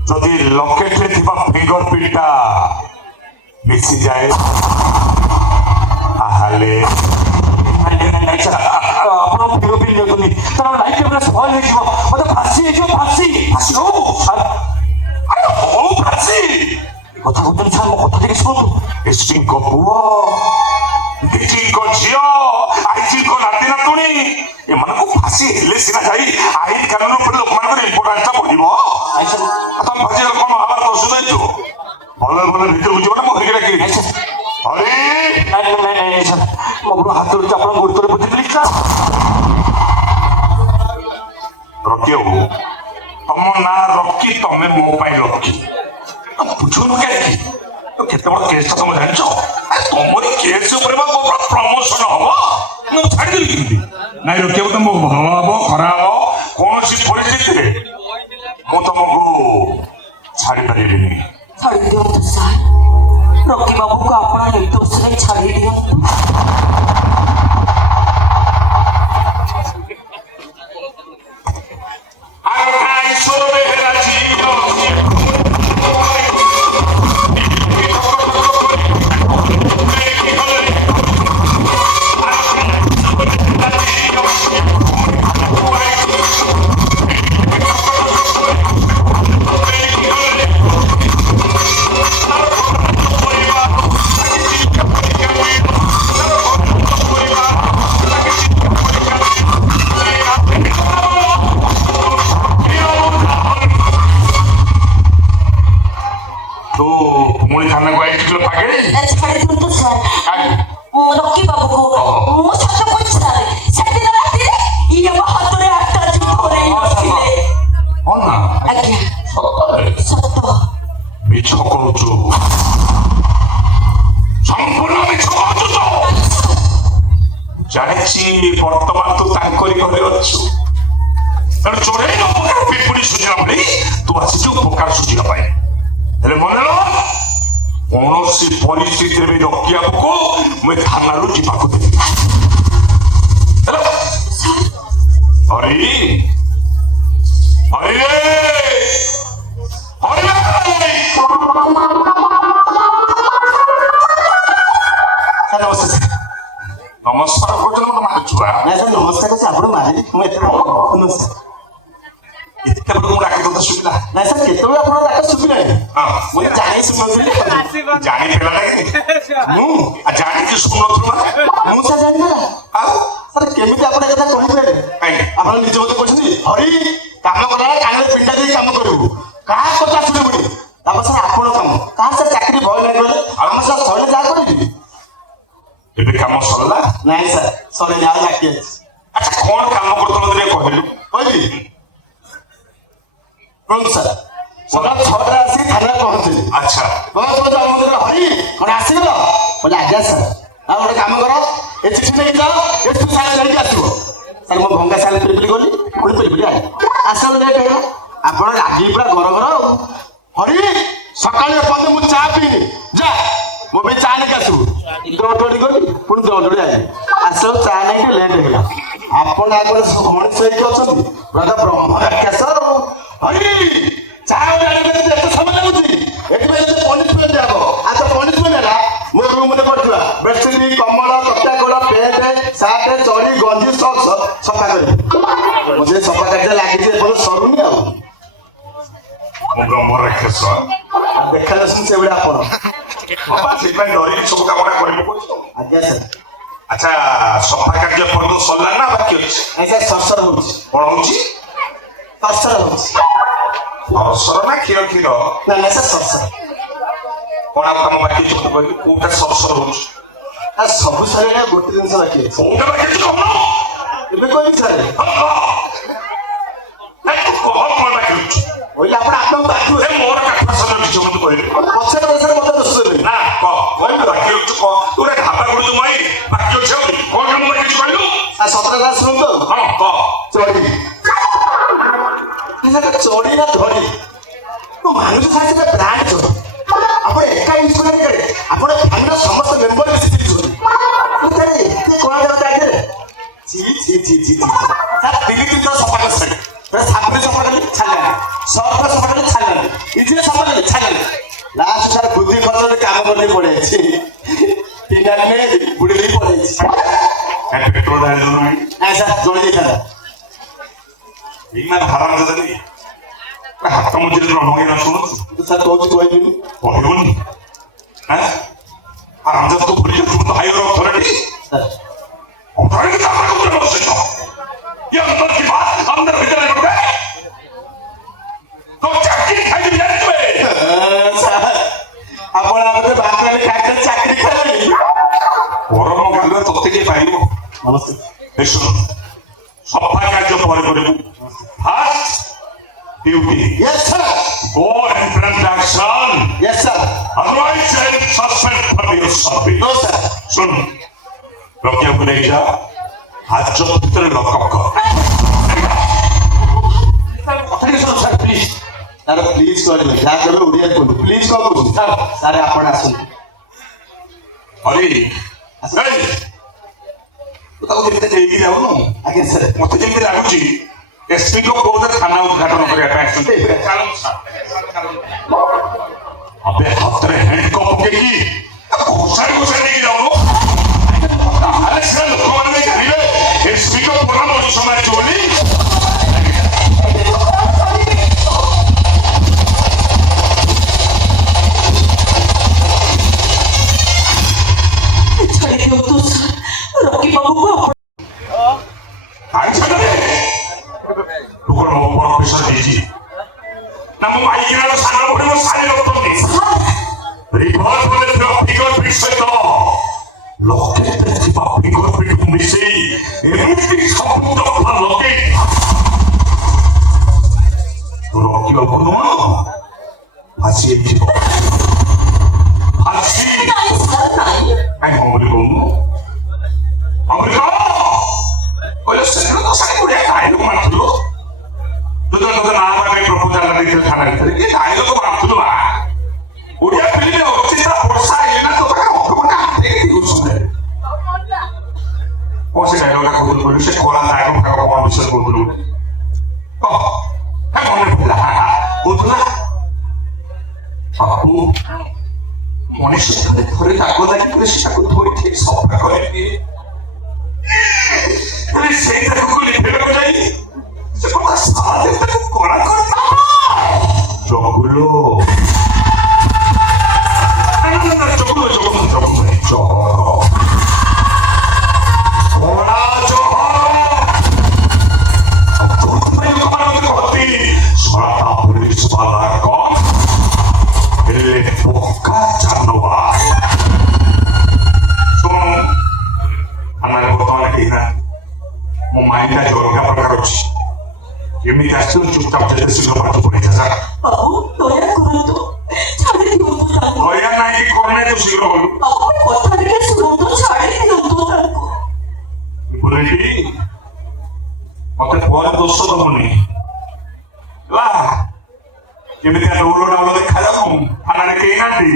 ଯଦି ଲକେଟରେ ଥିବା ଫିଙ୍ଗର ପ୍ରିଣ୍ଟଟା ମିଶିଯାଏ ତାହେଲେ ଆପଣ ଫିଙ୍ଗର ପ୍ରିଣ୍ଟ ନିଅନ୍ତୁନି ତାର ଲାଇଫ୍ ପୁରା ସ୍ପଏଲ୍ ହେଇଯିବ ମତେ ଫାଶୀ ହେଇଯିବ ଫାଶୀ ହଉ ଫାଶୀ କଥା କହୁଛନ୍ତି ସାର୍ ମୋ କଥା ଟିକେ ଶୁଣନ୍ତୁ ଏସପିଙ୍କ ପୁଅ ଡିଜିଙ୍କ ଝିଅ ଆଇଜିଙ୍କ ନାତି ନାତୁଣୀ ଏମାନଙ୍କୁ ଫାଶୀ ହେଲେ ସିନା ଯାଇ ଆଇନ କାନୁନ ଉପରେ ଲୋକମାନଙ୍କର ଇମ୍ପୋର୍ଟାନ୍ସଟା ବଢିବ ତମେ ଭାଜିଲେ କଣ ଆମର ଦୋଷ ଦେଇଛୁ ଭଲ ଭଲ ଭିତରକୁ ଯିବ ନା ମୁଁ ଧରିକି ଡାକିବି ହରି ନାଇଁ ସାର୍ ମୋ ହାତ ଧରିକି ଆପଣଙ୍କ ଗୁରୁତ୍ୱରେ ବୁଝିଥିଲି ସାର୍ ରକି ବାବୁ ତମ ନାଁ ରକି ତମେ ମୋ ପାଇଁ ରକି ବୁଝୁନୁ କାହିଁକି କେତେ ବଡ କେସ୍ ତମେ ଜାଣିଛ ତମରି କେସ୍ ଉପରେ ପ୍ରମୋସନ ହବ ମୁଁ ଛାଡ଼ିଦେବି କେମିତି ନାଇଁ ରକି ବାବୁ ତମକୁ ଭଲ ହବ ଖରାପ ହବ କୌଣସି ପରିସ୍ଥିତିରେ ମୁଁ ତମକୁ ଛାଡ଼ିପାରିବିନି ଛାଡ଼ି ଦିଅନ୍ତୁ ସାର୍ ରକି ବାବୁକୁ ଆପଣ ନିର୍ଦ୍ଦୋଷରେ ଛାଡ଼ି ଦିଅନ୍ତୁ ଛାଡ଼ି ଦିଅନ୍ତୁ ସାର୍ ରକି ବାବୁକୁ ମୁଁ ସତ କହୁଛି ସାର୍ ସେଦିନ ରାତିରେ ଇଏ ମୋ ହାତରେ ଆଟାଚ କରେଇ ବସିଥିଲେ ଆଜ୍ଞା ସତ ମିଛ କହୁଛୁ ସମ୍ପୂର୍ଣ୍ଣ ମିଛ କହୁଛୁ ତ ଜାଣିଛି ବର୍ତ୍ତମାନ ତୁ ତାଙ୍କରି ଘରେ ଅଛୁ ତେଣୁ ଚୋରେଇ ନ ପକାର ପିମ୍ପୁଡ଼ି ସୁଝିବା ଭଳି ତୁ ଆସିଛୁ ପକାର ସୁଝିବା ପାଇଁ ହେଲେ ମନେ ରଖ କୌଣସି ପରିସ୍ଥିତିରେ ବି ରକିବାକୁ ମୁଁ ଥାନାରୁ ଯିବାକୁ ଦେବି হরি হরি হরি ସାର୍ ନମସ୍କାର ସାର୍। ନମସ୍କାର କରୁଛ ମତେ ମାରୁଛୁ ବା ନାଇଁ ସାର୍ ନମସ୍କାର କରୁଛି ଆପଣ ମାରିବି ମୁଁ ଏତେ ନମସ୍କାର। ଏତେ ବେଳକୁ ମୁଁ ଡାକି କଥା ଶୁଭିଲା ନାଇଁ ସାର୍ କେତେବେଳେ ଆପଣଙ୍କ ଡାକ ଶୁଭିଲାଣି ହଁ ମୁଁ ଜାଣି ଶୁଣୁଥିଲି ଜାଣି ପିଲାଟା କି ମୁଁ ଜାଣିକି ଶୁଣୁଥିଲୁ ମାନେ ମୁଁ ସାର୍ ଜାଣିପାରିଲା ଆଉ ସାର୍ କେମିତି ଆପଣ ଏ କଥା କହିପାରିଲେ କାହିଁକି ଆପଣ ନିଜ ମତେ କହିଛନ୍ତି ହରି କାମ କଲା କାନରେ ପିଣ୍ଡା ଦେଇ କାମ କରିବୁ କାହା କଥା ଶୁଣିବୁନି ତାପରେ ସାର୍ ଆପଣ କାମ କାହା ସାର୍ ଚାକିରି ଭୟ ନାହିଁ କହିଲେ ଆମ ସାର୍ ସରିଲେ ଯାହା କରିବି ଏବେ କାମ ସରିଲା ନାଇଁ ସାର୍ ସରିଲେ ଯାହା ବାକି ଅଛି ଆଚ୍ଛା କଣ କାମ କରୁଥିଲ ମତେ ଟିକେ କହିଲୁ କହିବି କୁହନ୍ତୁ ସାର୍ ସକାଳ 6ଟାରେ ଆସିକି ଥାନାରେ ପହଞ୍ଚିଲି ଆଚ୍ଛା ହରି କଣ ଆସିଗଲ ବୋଲେ ଆଜ୍ଞା ସାର୍ ଆଉ ଗୋଟେ କାମ କର ଏ ଚିଠି ନେଇକି ଯାଅ ଏଠୁ ସାର ଧରିକି ଆସିବ ସାର୍ ମୋ ଭଙ୍ଗା ସାର ପିଲିପିଲି ଗଲି ପୁଣି ପିଲିପିଲି ଆଣି ଆସିଲା ଲେଟ୍ ହେଇଗଲା ଆପଣ ରାଗିକି ପୁରା ଗର ଗର ଆଉ ହରି ସକାଳେ ଏପର୍ଯ୍ୟନ୍ତ ମୁଁ ଚା ପିଇନି ଯା ମୋ ପାଇଁ ଚା ନେଇକି ଆସିବୁ ଦୌଡ଼ି ଗଲି ପୁଣି ଦୌଡ଼ି ଆଇଲି ଆସିଲା ଚା ନେଇକି ଲେଟ୍ ହେଇଗଲା ଆପଣ ଆଗରେ ମଣିଷ ହେଇକି ଅଛନ୍ତି ପୁରା ବ୍ରହ୍ମ ରାକ୍ଷସ ଆଉ ହରି ଚା ଆଣିବାକୁ ଏତେ ସମୟ ଲାଗୁଛି ଏଥିପାଇଁ ଯଦି ପନିଶମେଣ୍ଟ ଦିଆହବ ଆଉ ତ ପନିଶମେଣ୍ଟ ହେଲା ମୋ ରୁମରେ ପଡିଥିବା ବେଡସିଟ୍ କମଳ ତକିଆ ଗୋଡ଼ ପ୍ୟାଣ୍ଟ ସାର୍ଟ ଚଡ଼ି ଗଞ୍ଜି ସକ୍ସ ସଫା କରିବି ମୁଁ ସେ ସଫା କାର୍ଯ୍ୟ ଲାଗିଛି ଏପର୍ଯ୍ୟନ୍ତ ସରୁନି ଆଉ ମୁଁ ବ୍ରହ୍ମ ରାକ୍ଷସ ଦେଖାଯାଉଛନ୍ତି ସେଭଳିଆ ଆପଣ ବାବା ସେଥିପାଇଁ ଡରିକି ସବୁ କାମଟା କରିବୁ କହୁଛୁ ଆଜ୍ଞା ସାର୍ ଆଚ୍ଛା ସଫା କାର୍ଯ୍ୟ ପର୍ଯ୍ୟନ୍ତ ସରିଲା ନା ବାକି ଅଛି ନାଇଁ ସାର୍ ସରସର ହଉଛି କଣ ହଉଛି ସରସର ହଉଛି ସରସର ନା କ୍ଷୀର କ୍ଷୀର ନା ନାଇଁ ସାର୍ ସରସର କଣ ଆଉ କାମ ବାକି ଅଛି ମତେ କହିଲୁ କୋଉଟା ସରସର ହଉଛି ଆଉ ସବୁ ସରିଲେ ଗୋଟେ ଜିନିଷ ବାକି ଅଛି କୋଉଟା ବାକି ଅଛି କହୁନ ଏବେ କହିବି ସାର୍ ତୁ କହ କଣ ବାକି ଅଛି କହିଲେ ଆପଣ ଆପଣଙ୍କୁ ବାକି ଏ ମୋର କାଠ ସର କିଛି ମତେ କହିଲୁ ପଛରେ ଦେଶରେ ମତେ ଦୋଷ ଦେବେନି ନା କହ କହିଲୁ ବାକି ଅଛି କହ ତୁ ଗୋଟେ ଢାବା ଗୁଡୁଛୁ ମାଇ ବାକି ଅଛି ଆଉ କଣ କାମ ବାକି ଅଛି କହିଲୁ ଆଉ 17 କ୍ଲାସ୍ ଶୁଣନ୍ତୁ ହଁ କହ ଚଢି ଚଢି ନା ଧରି ମୁଁ ମାନୁଛି ସାର୍ ସେଟା ବ୍ରାଣ୍ଡ ଚଢି ଆପଣ ଏକା ୟୁଜ କরেন ଆପଣ ଫ୍ୟାମିଲିର ସମସ୍ତ ମେମ୍ବର ମିଶି ୟୁଜ କরেন ଏତେ କଣ ଯାଉ ଆଗରେ ଛି ଛି ଛି ଛି ସାର୍ ଦିଲ୍ଲୀ ଦିନ ସଫା କରିସାରି ସାବୁନ ସଫା କଲି ଛାଡ଼ିଲାନି ସର୍ଫ ସଫା କଲି ଛାଡ଼ିଲାନି ଇଜିରେ ସଫା କଲି ଛାଡ଼ିଲାନି ଲାଷ୍ଟ ସାର୍ ବୁଦ୍ଧି ଖର୍ଚ୍ଚରେ କାମ କରିଦେଇ ପଳେଇଛି ପିଲାମାନେ ବୁଡ଼ି ଦେଇ ପଳେଇଛି ପେଟ୍ରୋଲ ଢାଳି ଦେଲୁ ନାହିଁ ନାଇଁ ସାର୍ ଜଳି ଯାଇଥାନ୍ତା ଏଇନା ଧାରା ଦେଲି ହାତ ମଝିରେ ବ୍ରହ୍ମଜ୍ଞ ନ ଶୁଣୁଛୁ ସାର୍ କହୁଛି କହିବିନି କହିବୁନି ଆରାମ ତୁ ଭୁଲି ଯାଉଛୁ ତ ହାଇର ଅଥରିटी ସାର୍ अथॉरिटी का मतलब क्या बोल सकता ये अंदर की बात अंदर भीतर नहीं होता तो चाकरी खाई भी जाने तुम्हें ସାର୍ ଆପଣ ଆମକୁ ବାପାରେ କାକରେ ଚାକିରି କଲେଣି ଗରମ ଗାଲୁଆ ତତେ କିଏ ପାଇବ ନମସ୍କାର ଏ ଶୁଣ ସଫା କାର୍ଯ୍ୟ ପରେ କରିବୁ first duty Yes, sir. go and transaction Yes, sir. otherwise I will suspend from your service No, sir. ଶୁଣ ରଖିବାକୁ ନେଇଯା ହାତ ଭିତରେ ଲକଅପ୍ କର Sir, please. Sir, please କହିବେ ଯାହା କହିବେ ଓଡ଼ିଆ କୁହନ୍ତୁ ପ୍ଲିଜ କଣ କହୁଛନ୍ତି ସାର୍ ସାର୍ ଆପଣ ଆସନ୍ତୁ ହରି ଏଇ ତୁ ତାକୁ ଯେମିତି ନେଇକି ଯାଉନୁ ଆଜ୍ଞା ସାର୍ ମତେ ଯେମିତି ଲାଗୁଛି ଏସପି ଙ୍କ କହୁଥିଲେ ଥାନା ଉଦ୍ଘାଟନ କରିବା ପାଇଁ ଆସୁଛନ୍ତି ଅବେ ହାତରେ ହ୍ୟାଣ୍ଡକପ୍ ପକେଇକି ତାକୁ ଘୋଷାଡ଼ି ଘୋଷାଡ଼ି ନେଇକି ଯାଉନୁ ତାହେଲେ ସିନା ଲୋକମାନେ ଜାଣିବେ ଏସପି ଙ୍କ ପରାମର୍ଶ ମାରିଛି ବୋଲି ଛାଡ଼ି ଦିଅନ୍ତୁ ସାର୍ ରକି ବାବୁକୁ ଆପଣ ଆଇଛାରେ ତୁ କଣ ମୋ ବଡ ଅଫିସର ଦେଇଛି ନା ମୋ ମାଇକିନାର ସାନ ଭଉଣୀ ମୋ ଶାଢ଼ୀ ରଖୁଛନ୍ତି ରିଭଲ୍ଭର ଥିବା ଫିଙ୍ଗର ପ୍ରିଣ୍ଟ ସହିତ ଲକେଟରେ ଥିବା ଫିଙ୍ଗର ପ୍ରିଣ୍ଟକୁ ମିଶେଇ ଏମିତି ସବୁ ଦଫା ଲକେଟ ତୁ ରଖିବାକୁ ନୁହଁ ଫାଶୀ ହେଇଯିବ ଫାଶୀ ନାଇଁ ସାର୍ ନାଇଁ କାହିଁ ଅମରି କହୁନୁ ଅମରି କହ କହିଲେ ସେଦିନ ତ ସାଢ଼େ 20 ଢାଇ ଲୋକ ମାରୁଥିଲୁ ତୁ ତ ତୋ ନାଁ ପାଇଁ ପ୍ରପୋଜାଲ ଦେଇଥିଲେ ଥାନା ଭିତରେ କି ଢାଇ ଲୋକ ମାରୁଥିଲୁ ଓଡ଼ିଆ ଫିଲ୍ମ ଅଛି ତା ବର୍ଷା ହେଇଛି ନା ତୋ ପାଖରେ ଅଧଘଣ୍ଟା ହାତେଇକି ଦିଗୁଛନ୍ତି କଣ ସେ ଡାଇଲଗଟା କହୁଥିଲୁ କହିଲୁ ସେ ଖୋଲା ଦାଗ ଫାଗ ବନ୍ଦ ବିଷୟରେ କହୁଥିଲୁ ମନେ ପଡିଲା କହୁଥିଲା ବାବୁ ମଣିଷ ଥରେ ଥରେ ରାଗ ଲାଗିଲେ ସେଟାକୁ ଧୋଇଠି ସଫା କରିଦିଏ ହେଲେ ସେଇଟାକୁ ଲିପିବାକୁ ଯାଇ ସେ କଥା ସାଥେ ତାକୁ କଳା କରିଦେଲା ଜଗୁଲ ଏମିତି ଆସିବ ଚୁପଚାପ ଚାଲେ ଶୀଘ୍ର ପାଠ ପଢିଯା ଯା ବାବୁ ଦୟା କରନ୍ତୁ ଛାଡ଼ି ଦିଅନ୍ତୁ ତାଙ୍କୁ ଦୟା ନାହିଁ କଣ ନାହିଁ ତୁ ଶୀଘ୍ର ଗଲୁ ବାବୁ କଥା ଟିକେ ଶୁଣନ୍ତୁ ଛାଡ଼ି ଦିଅନ୍ତୁ ତାଙ୍କୁ ବୁଲେଇଟି ମତେ ପରେ ଦୋଷ ଦବନି ହେଲା କେମିତି ଡଉଲ ଡାଉଲ ଦେଖାଯାଉ ଥାନାରେ କେହି ନାହାନ୍ତି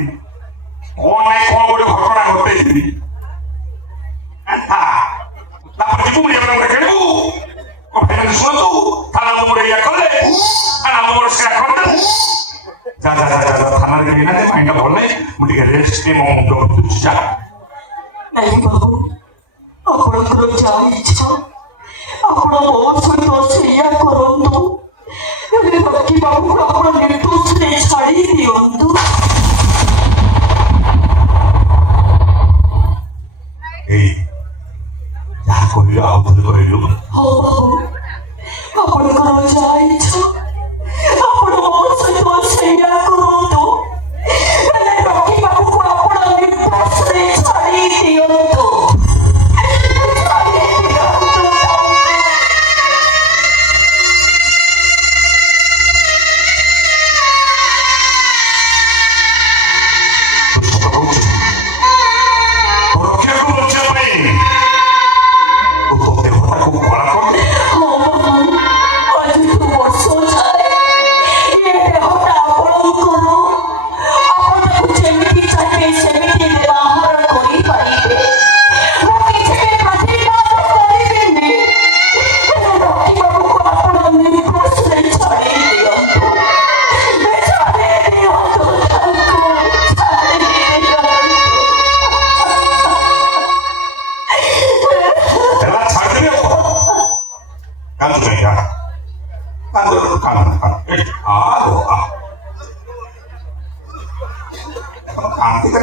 କଣ ନାହିଁ କଣ ଗୋଟେ ଘଟଣା ଘଟେଇଥିଲି ତାପରେ ଯିବୁ ଖେଳିବୁ ଶୁଣନ୍ତୁ ଥାନା ତୁମର ଇୟା କଲେ ଥାନା ତୁମର ସେୟା କଲେ ଯା ଯା ଯା ଯା ଥାନାରେ କେହି ନାହାନ୍ତି ମାଇଣ୍ଡ ଭଲ ନାହିଁ ମୁଁ ଟିକେ ରେଷ୍ଟ ନେଇ ମୋ ମୁଣ୍ଡ ବୁଝୁଛି ଯା ନାଇଁ ବାବୁ ଆପଣଙ୍କର ଯାହା ଇଚ୍ଛା ଆପଣ ମୋ ସହିତ ସେଇଆ କରନ୍ତୁ ହେଲେ ବାକି ବାବୁକୁ ଆପଣ ନିର୍ଦ୍ଦୋଷରେ ଛାଡ଼ି ଦିଅନ୍ତୁ ଏଇ ଯାହା କହିଲୁ ଆଉ ଥରେ କହିଲୁ ହଉ ବାବୁ ଆପଣଙ୍କର ଯାହା ଇଚ୍ଛା ଆପଣ ମୋ ସହିତ ସେଇଆ କରନ୍ତୁ ହେଲେ ବାକି ବାବୁକୁ ଆପଣ ନିର୍ଦ୍ଦୋଷରେ ଛାଡ଼ି ଦିଅନ୍ତୁ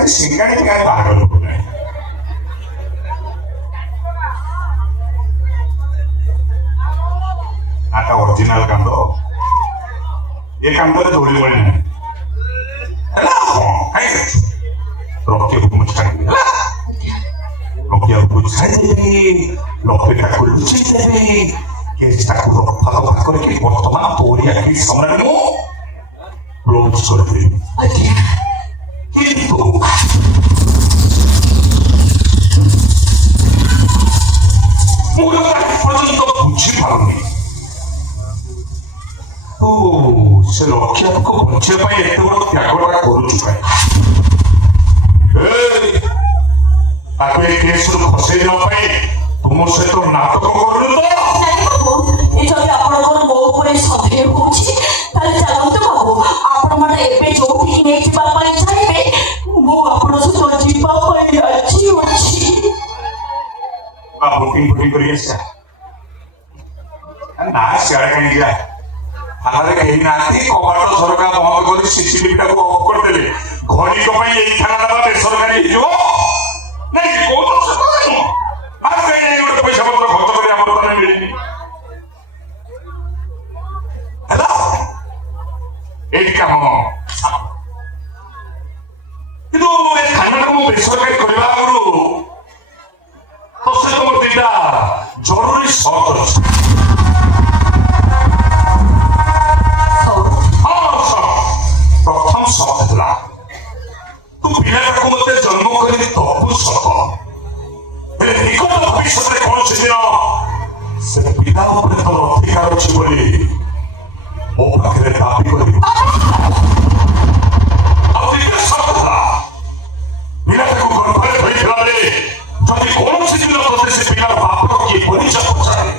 सिंगाड़ी क्या पागल हो गए आता ओरिजिनल कांदो ये कांदो रे धोली बळी नाही काय रोके हुकुम छाडी रोके हुकुम छाडी लोके टाकू लुची देबे केस टाकू फाला फाला करे की वर्तमान तोरिया की सम्राट मु क्लोज कर दे কিন্তু পর্যন্ত বুঝি পারুনি তো সে লক্ষ্যକୁ ବଞ୍ଚିବା ପାଇଁ ଏତେ ବଡ଼ ତ୍ୟାଗଟା କରୁଛୁ ତାକୁ ଏ କେସରୁ ଖସେଇ ଦେବା ପାଇଁ ତୁମ ସହିତ ନାଟକ କରୁନୁ ତ ଯଦି ଆପଣଙ୍କର ମୋ ଉପରେ ସନ୍ଦେହ ହଉଛି ତାହେଲେ ଚାଲନ୍ତୁ ବାବୁ ଆପଣମାନେ ଏବେ ଯୋଉଠିକି ନେଇଯିବା ପାଇଁ ଚାହିଁବେ ମୁଁ ଆପଣଙ୍କ ସହିତ ଯିବା ପାଇଁ ରାଜି ଅଛି ବୁକିଂ ଫୁକିଂ କରି ଆସିବା ନା ସିଆଡ଼େ କାହିଁକି ଯିବା ଥାନାରେ କେହି ନାହାନ୍ତି କବାଟ ଝରକା ବନ୍ଦ କରି ସିସିଟିଭିଟାକୁ ଅଫ୍ କରିଦେଲେ ଘଡ଼ିକ ପାଇଁ ଏଇ ଥାନା ଦେବା ବେସରକାରୀ ହେଇଯିବ ନାଇଁ କୋଉ ଦୋଷ କରିବ ଗୋଟେ ପଇସା ପତ୍ର ଖର୍ଚ୍ଚ କରି ଆମର ତାହେଲେ ମିଳିନି ହେଲା ଏଇଠି କାମ କିନ୍ତୁ ଏ ଥାନାଟାକୁ ମୁଁ ବେସରକାରୀ କରିବା ଆଗରୁ ତ ସେ ମୋର ଦିଟା ଜରୁରୀ ସର୍ତ୍ତ ଅଛି ପ୍ରଥମ ସର୍ତ୍ତ ହେଲା ତୁ ପିଲାଟାକୁ ମତେ ଜନ୍ମ କରି ଦବୁ ସତ ହେଲେ ନିକଟ ଭବିଷ୍ୟତରେ କୌଣସି ଦିନ ସେ ପିଲା ଉପରେ ତୋର ଅଧିକାର ଅଛି ବୋଲି ମୋ ପାଖରେ ଦାବି କରିବୁ ଆଉ ଦ୍ୱିତୀୟ ସର୍ତ୍ତ ହେଲା ପିଲାଟାକୁ ଗର୍ଭରେ ଧରିଥିଲା ବେଳେ ଯଦି କୌଣସି ଦିନ ତୋତେ ସେ ପିଲାର ବାପର କିଏ ପରିଚୟ ପଚାରେ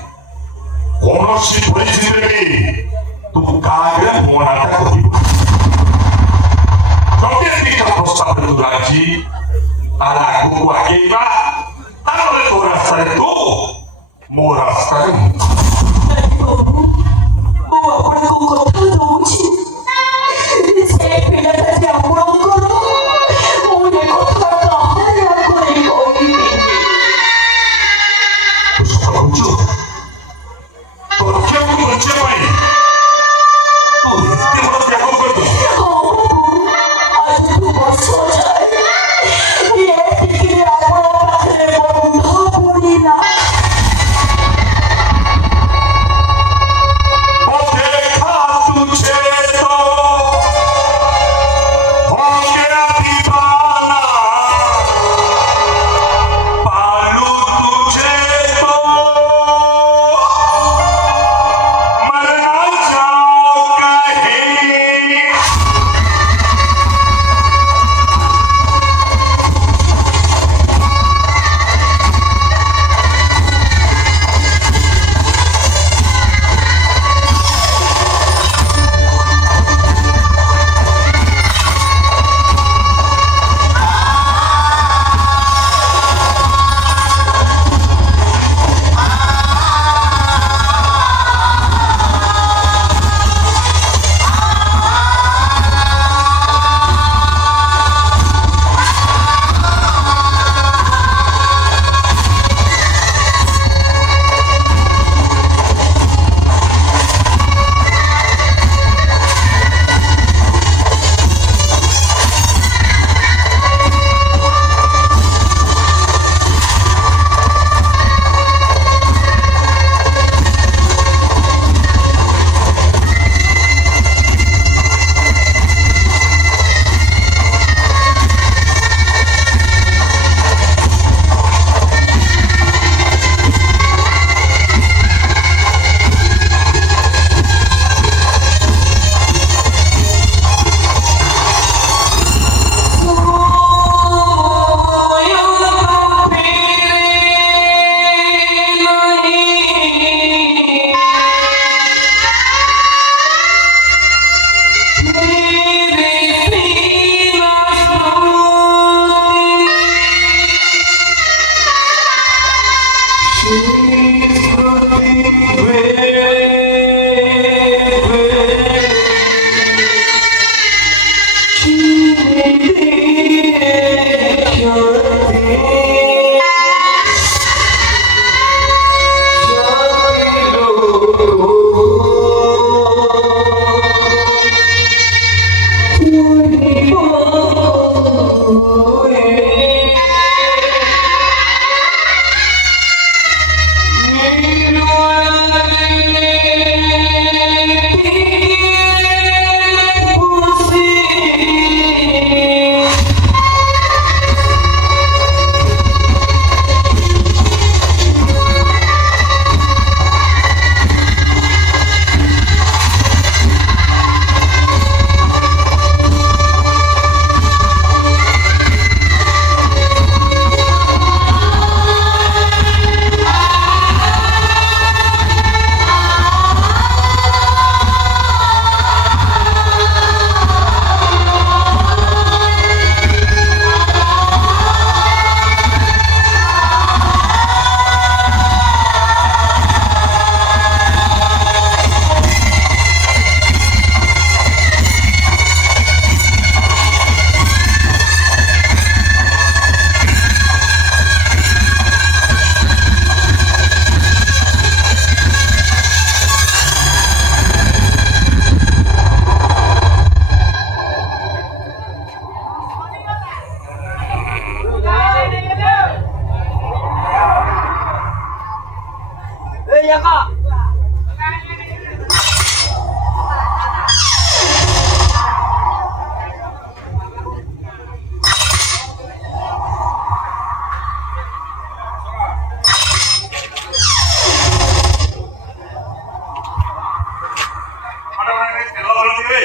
रे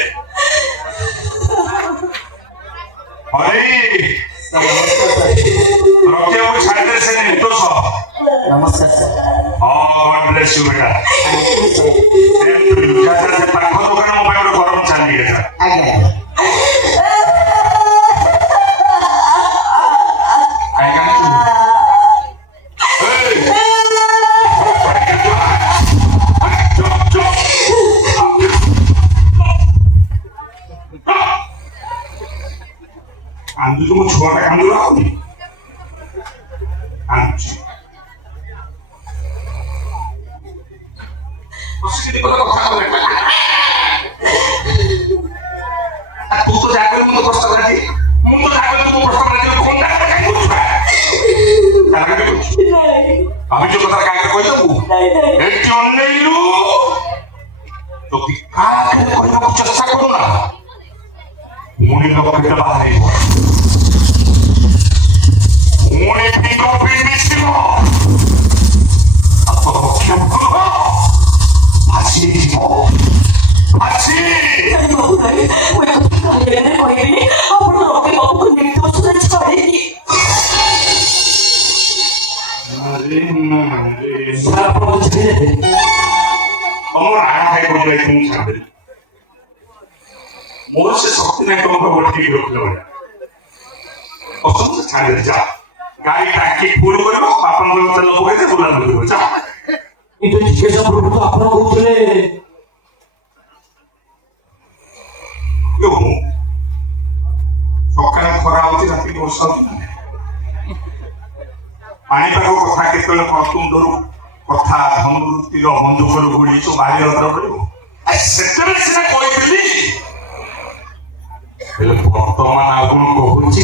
अरे रखे वो छाड़ दे से निर्दोष नमस्कार सर गॉड ब्लेस यू बेटा जात्रा से पाख दुकान मोबाइल गरम चाली है आज्ञा काय काय तू आंदू तुम छोटा आंदू लाओगी आंदू उसके लिए बोला কথা বলে আর তুই তো যা করে মুন্ড কষ্ট করে দি মুন্ড যা করে তুই কষ্ট করে দি কোন ডাক্তার কাই করছিস তাহলে কি করছিস আমি যে কথা কাকে কই দেবো একটি অন্যায়লু তো কি কাকে কইব চেষ্টা করো না মনে লক্ষ্যটা বাহারে মনে পিকো পিন্দিছিল আপন কেন আছি আছি बाबू भाई मैं तो कहने में कोई भी नहीं अपन रोके बाबू को निर्दोष से छोड़ेगी আরে सर आप मुझे दे আমার আয়া খাই কই যাই তুমি ছাড়বে মোর সে শক্তি নাই তোমাকে বলতে ঢুকলো না অসম্ভব ছাড়ে যা গাড়ি টাকি পুরো করে আপনাদের তেল পকেটে বুলান দেব যা কিন্তু জিজ্ঞাসা প্রভু তো আপনারা কইলে यो সকালে খরা হচ্ছে রাতে বর্ষা হচ্ছে পাଣିପାଗ କଥା କେତେବେଳେ ପ୍ରଥମ ଧରୁ କଥା ଧନୁବୃତ୍ତିର ବନ୍ଧୁକରୁ ଗୁଡ଼ି ସବୁ ବାହାରି ଅଦର ପଡ଼ିବ ସେତେବେଳେ ସିନା କହିଥିଲି ହେଲେ ବର୍ତ୍ତମାନ ଆଉ କଣ କହୁଛି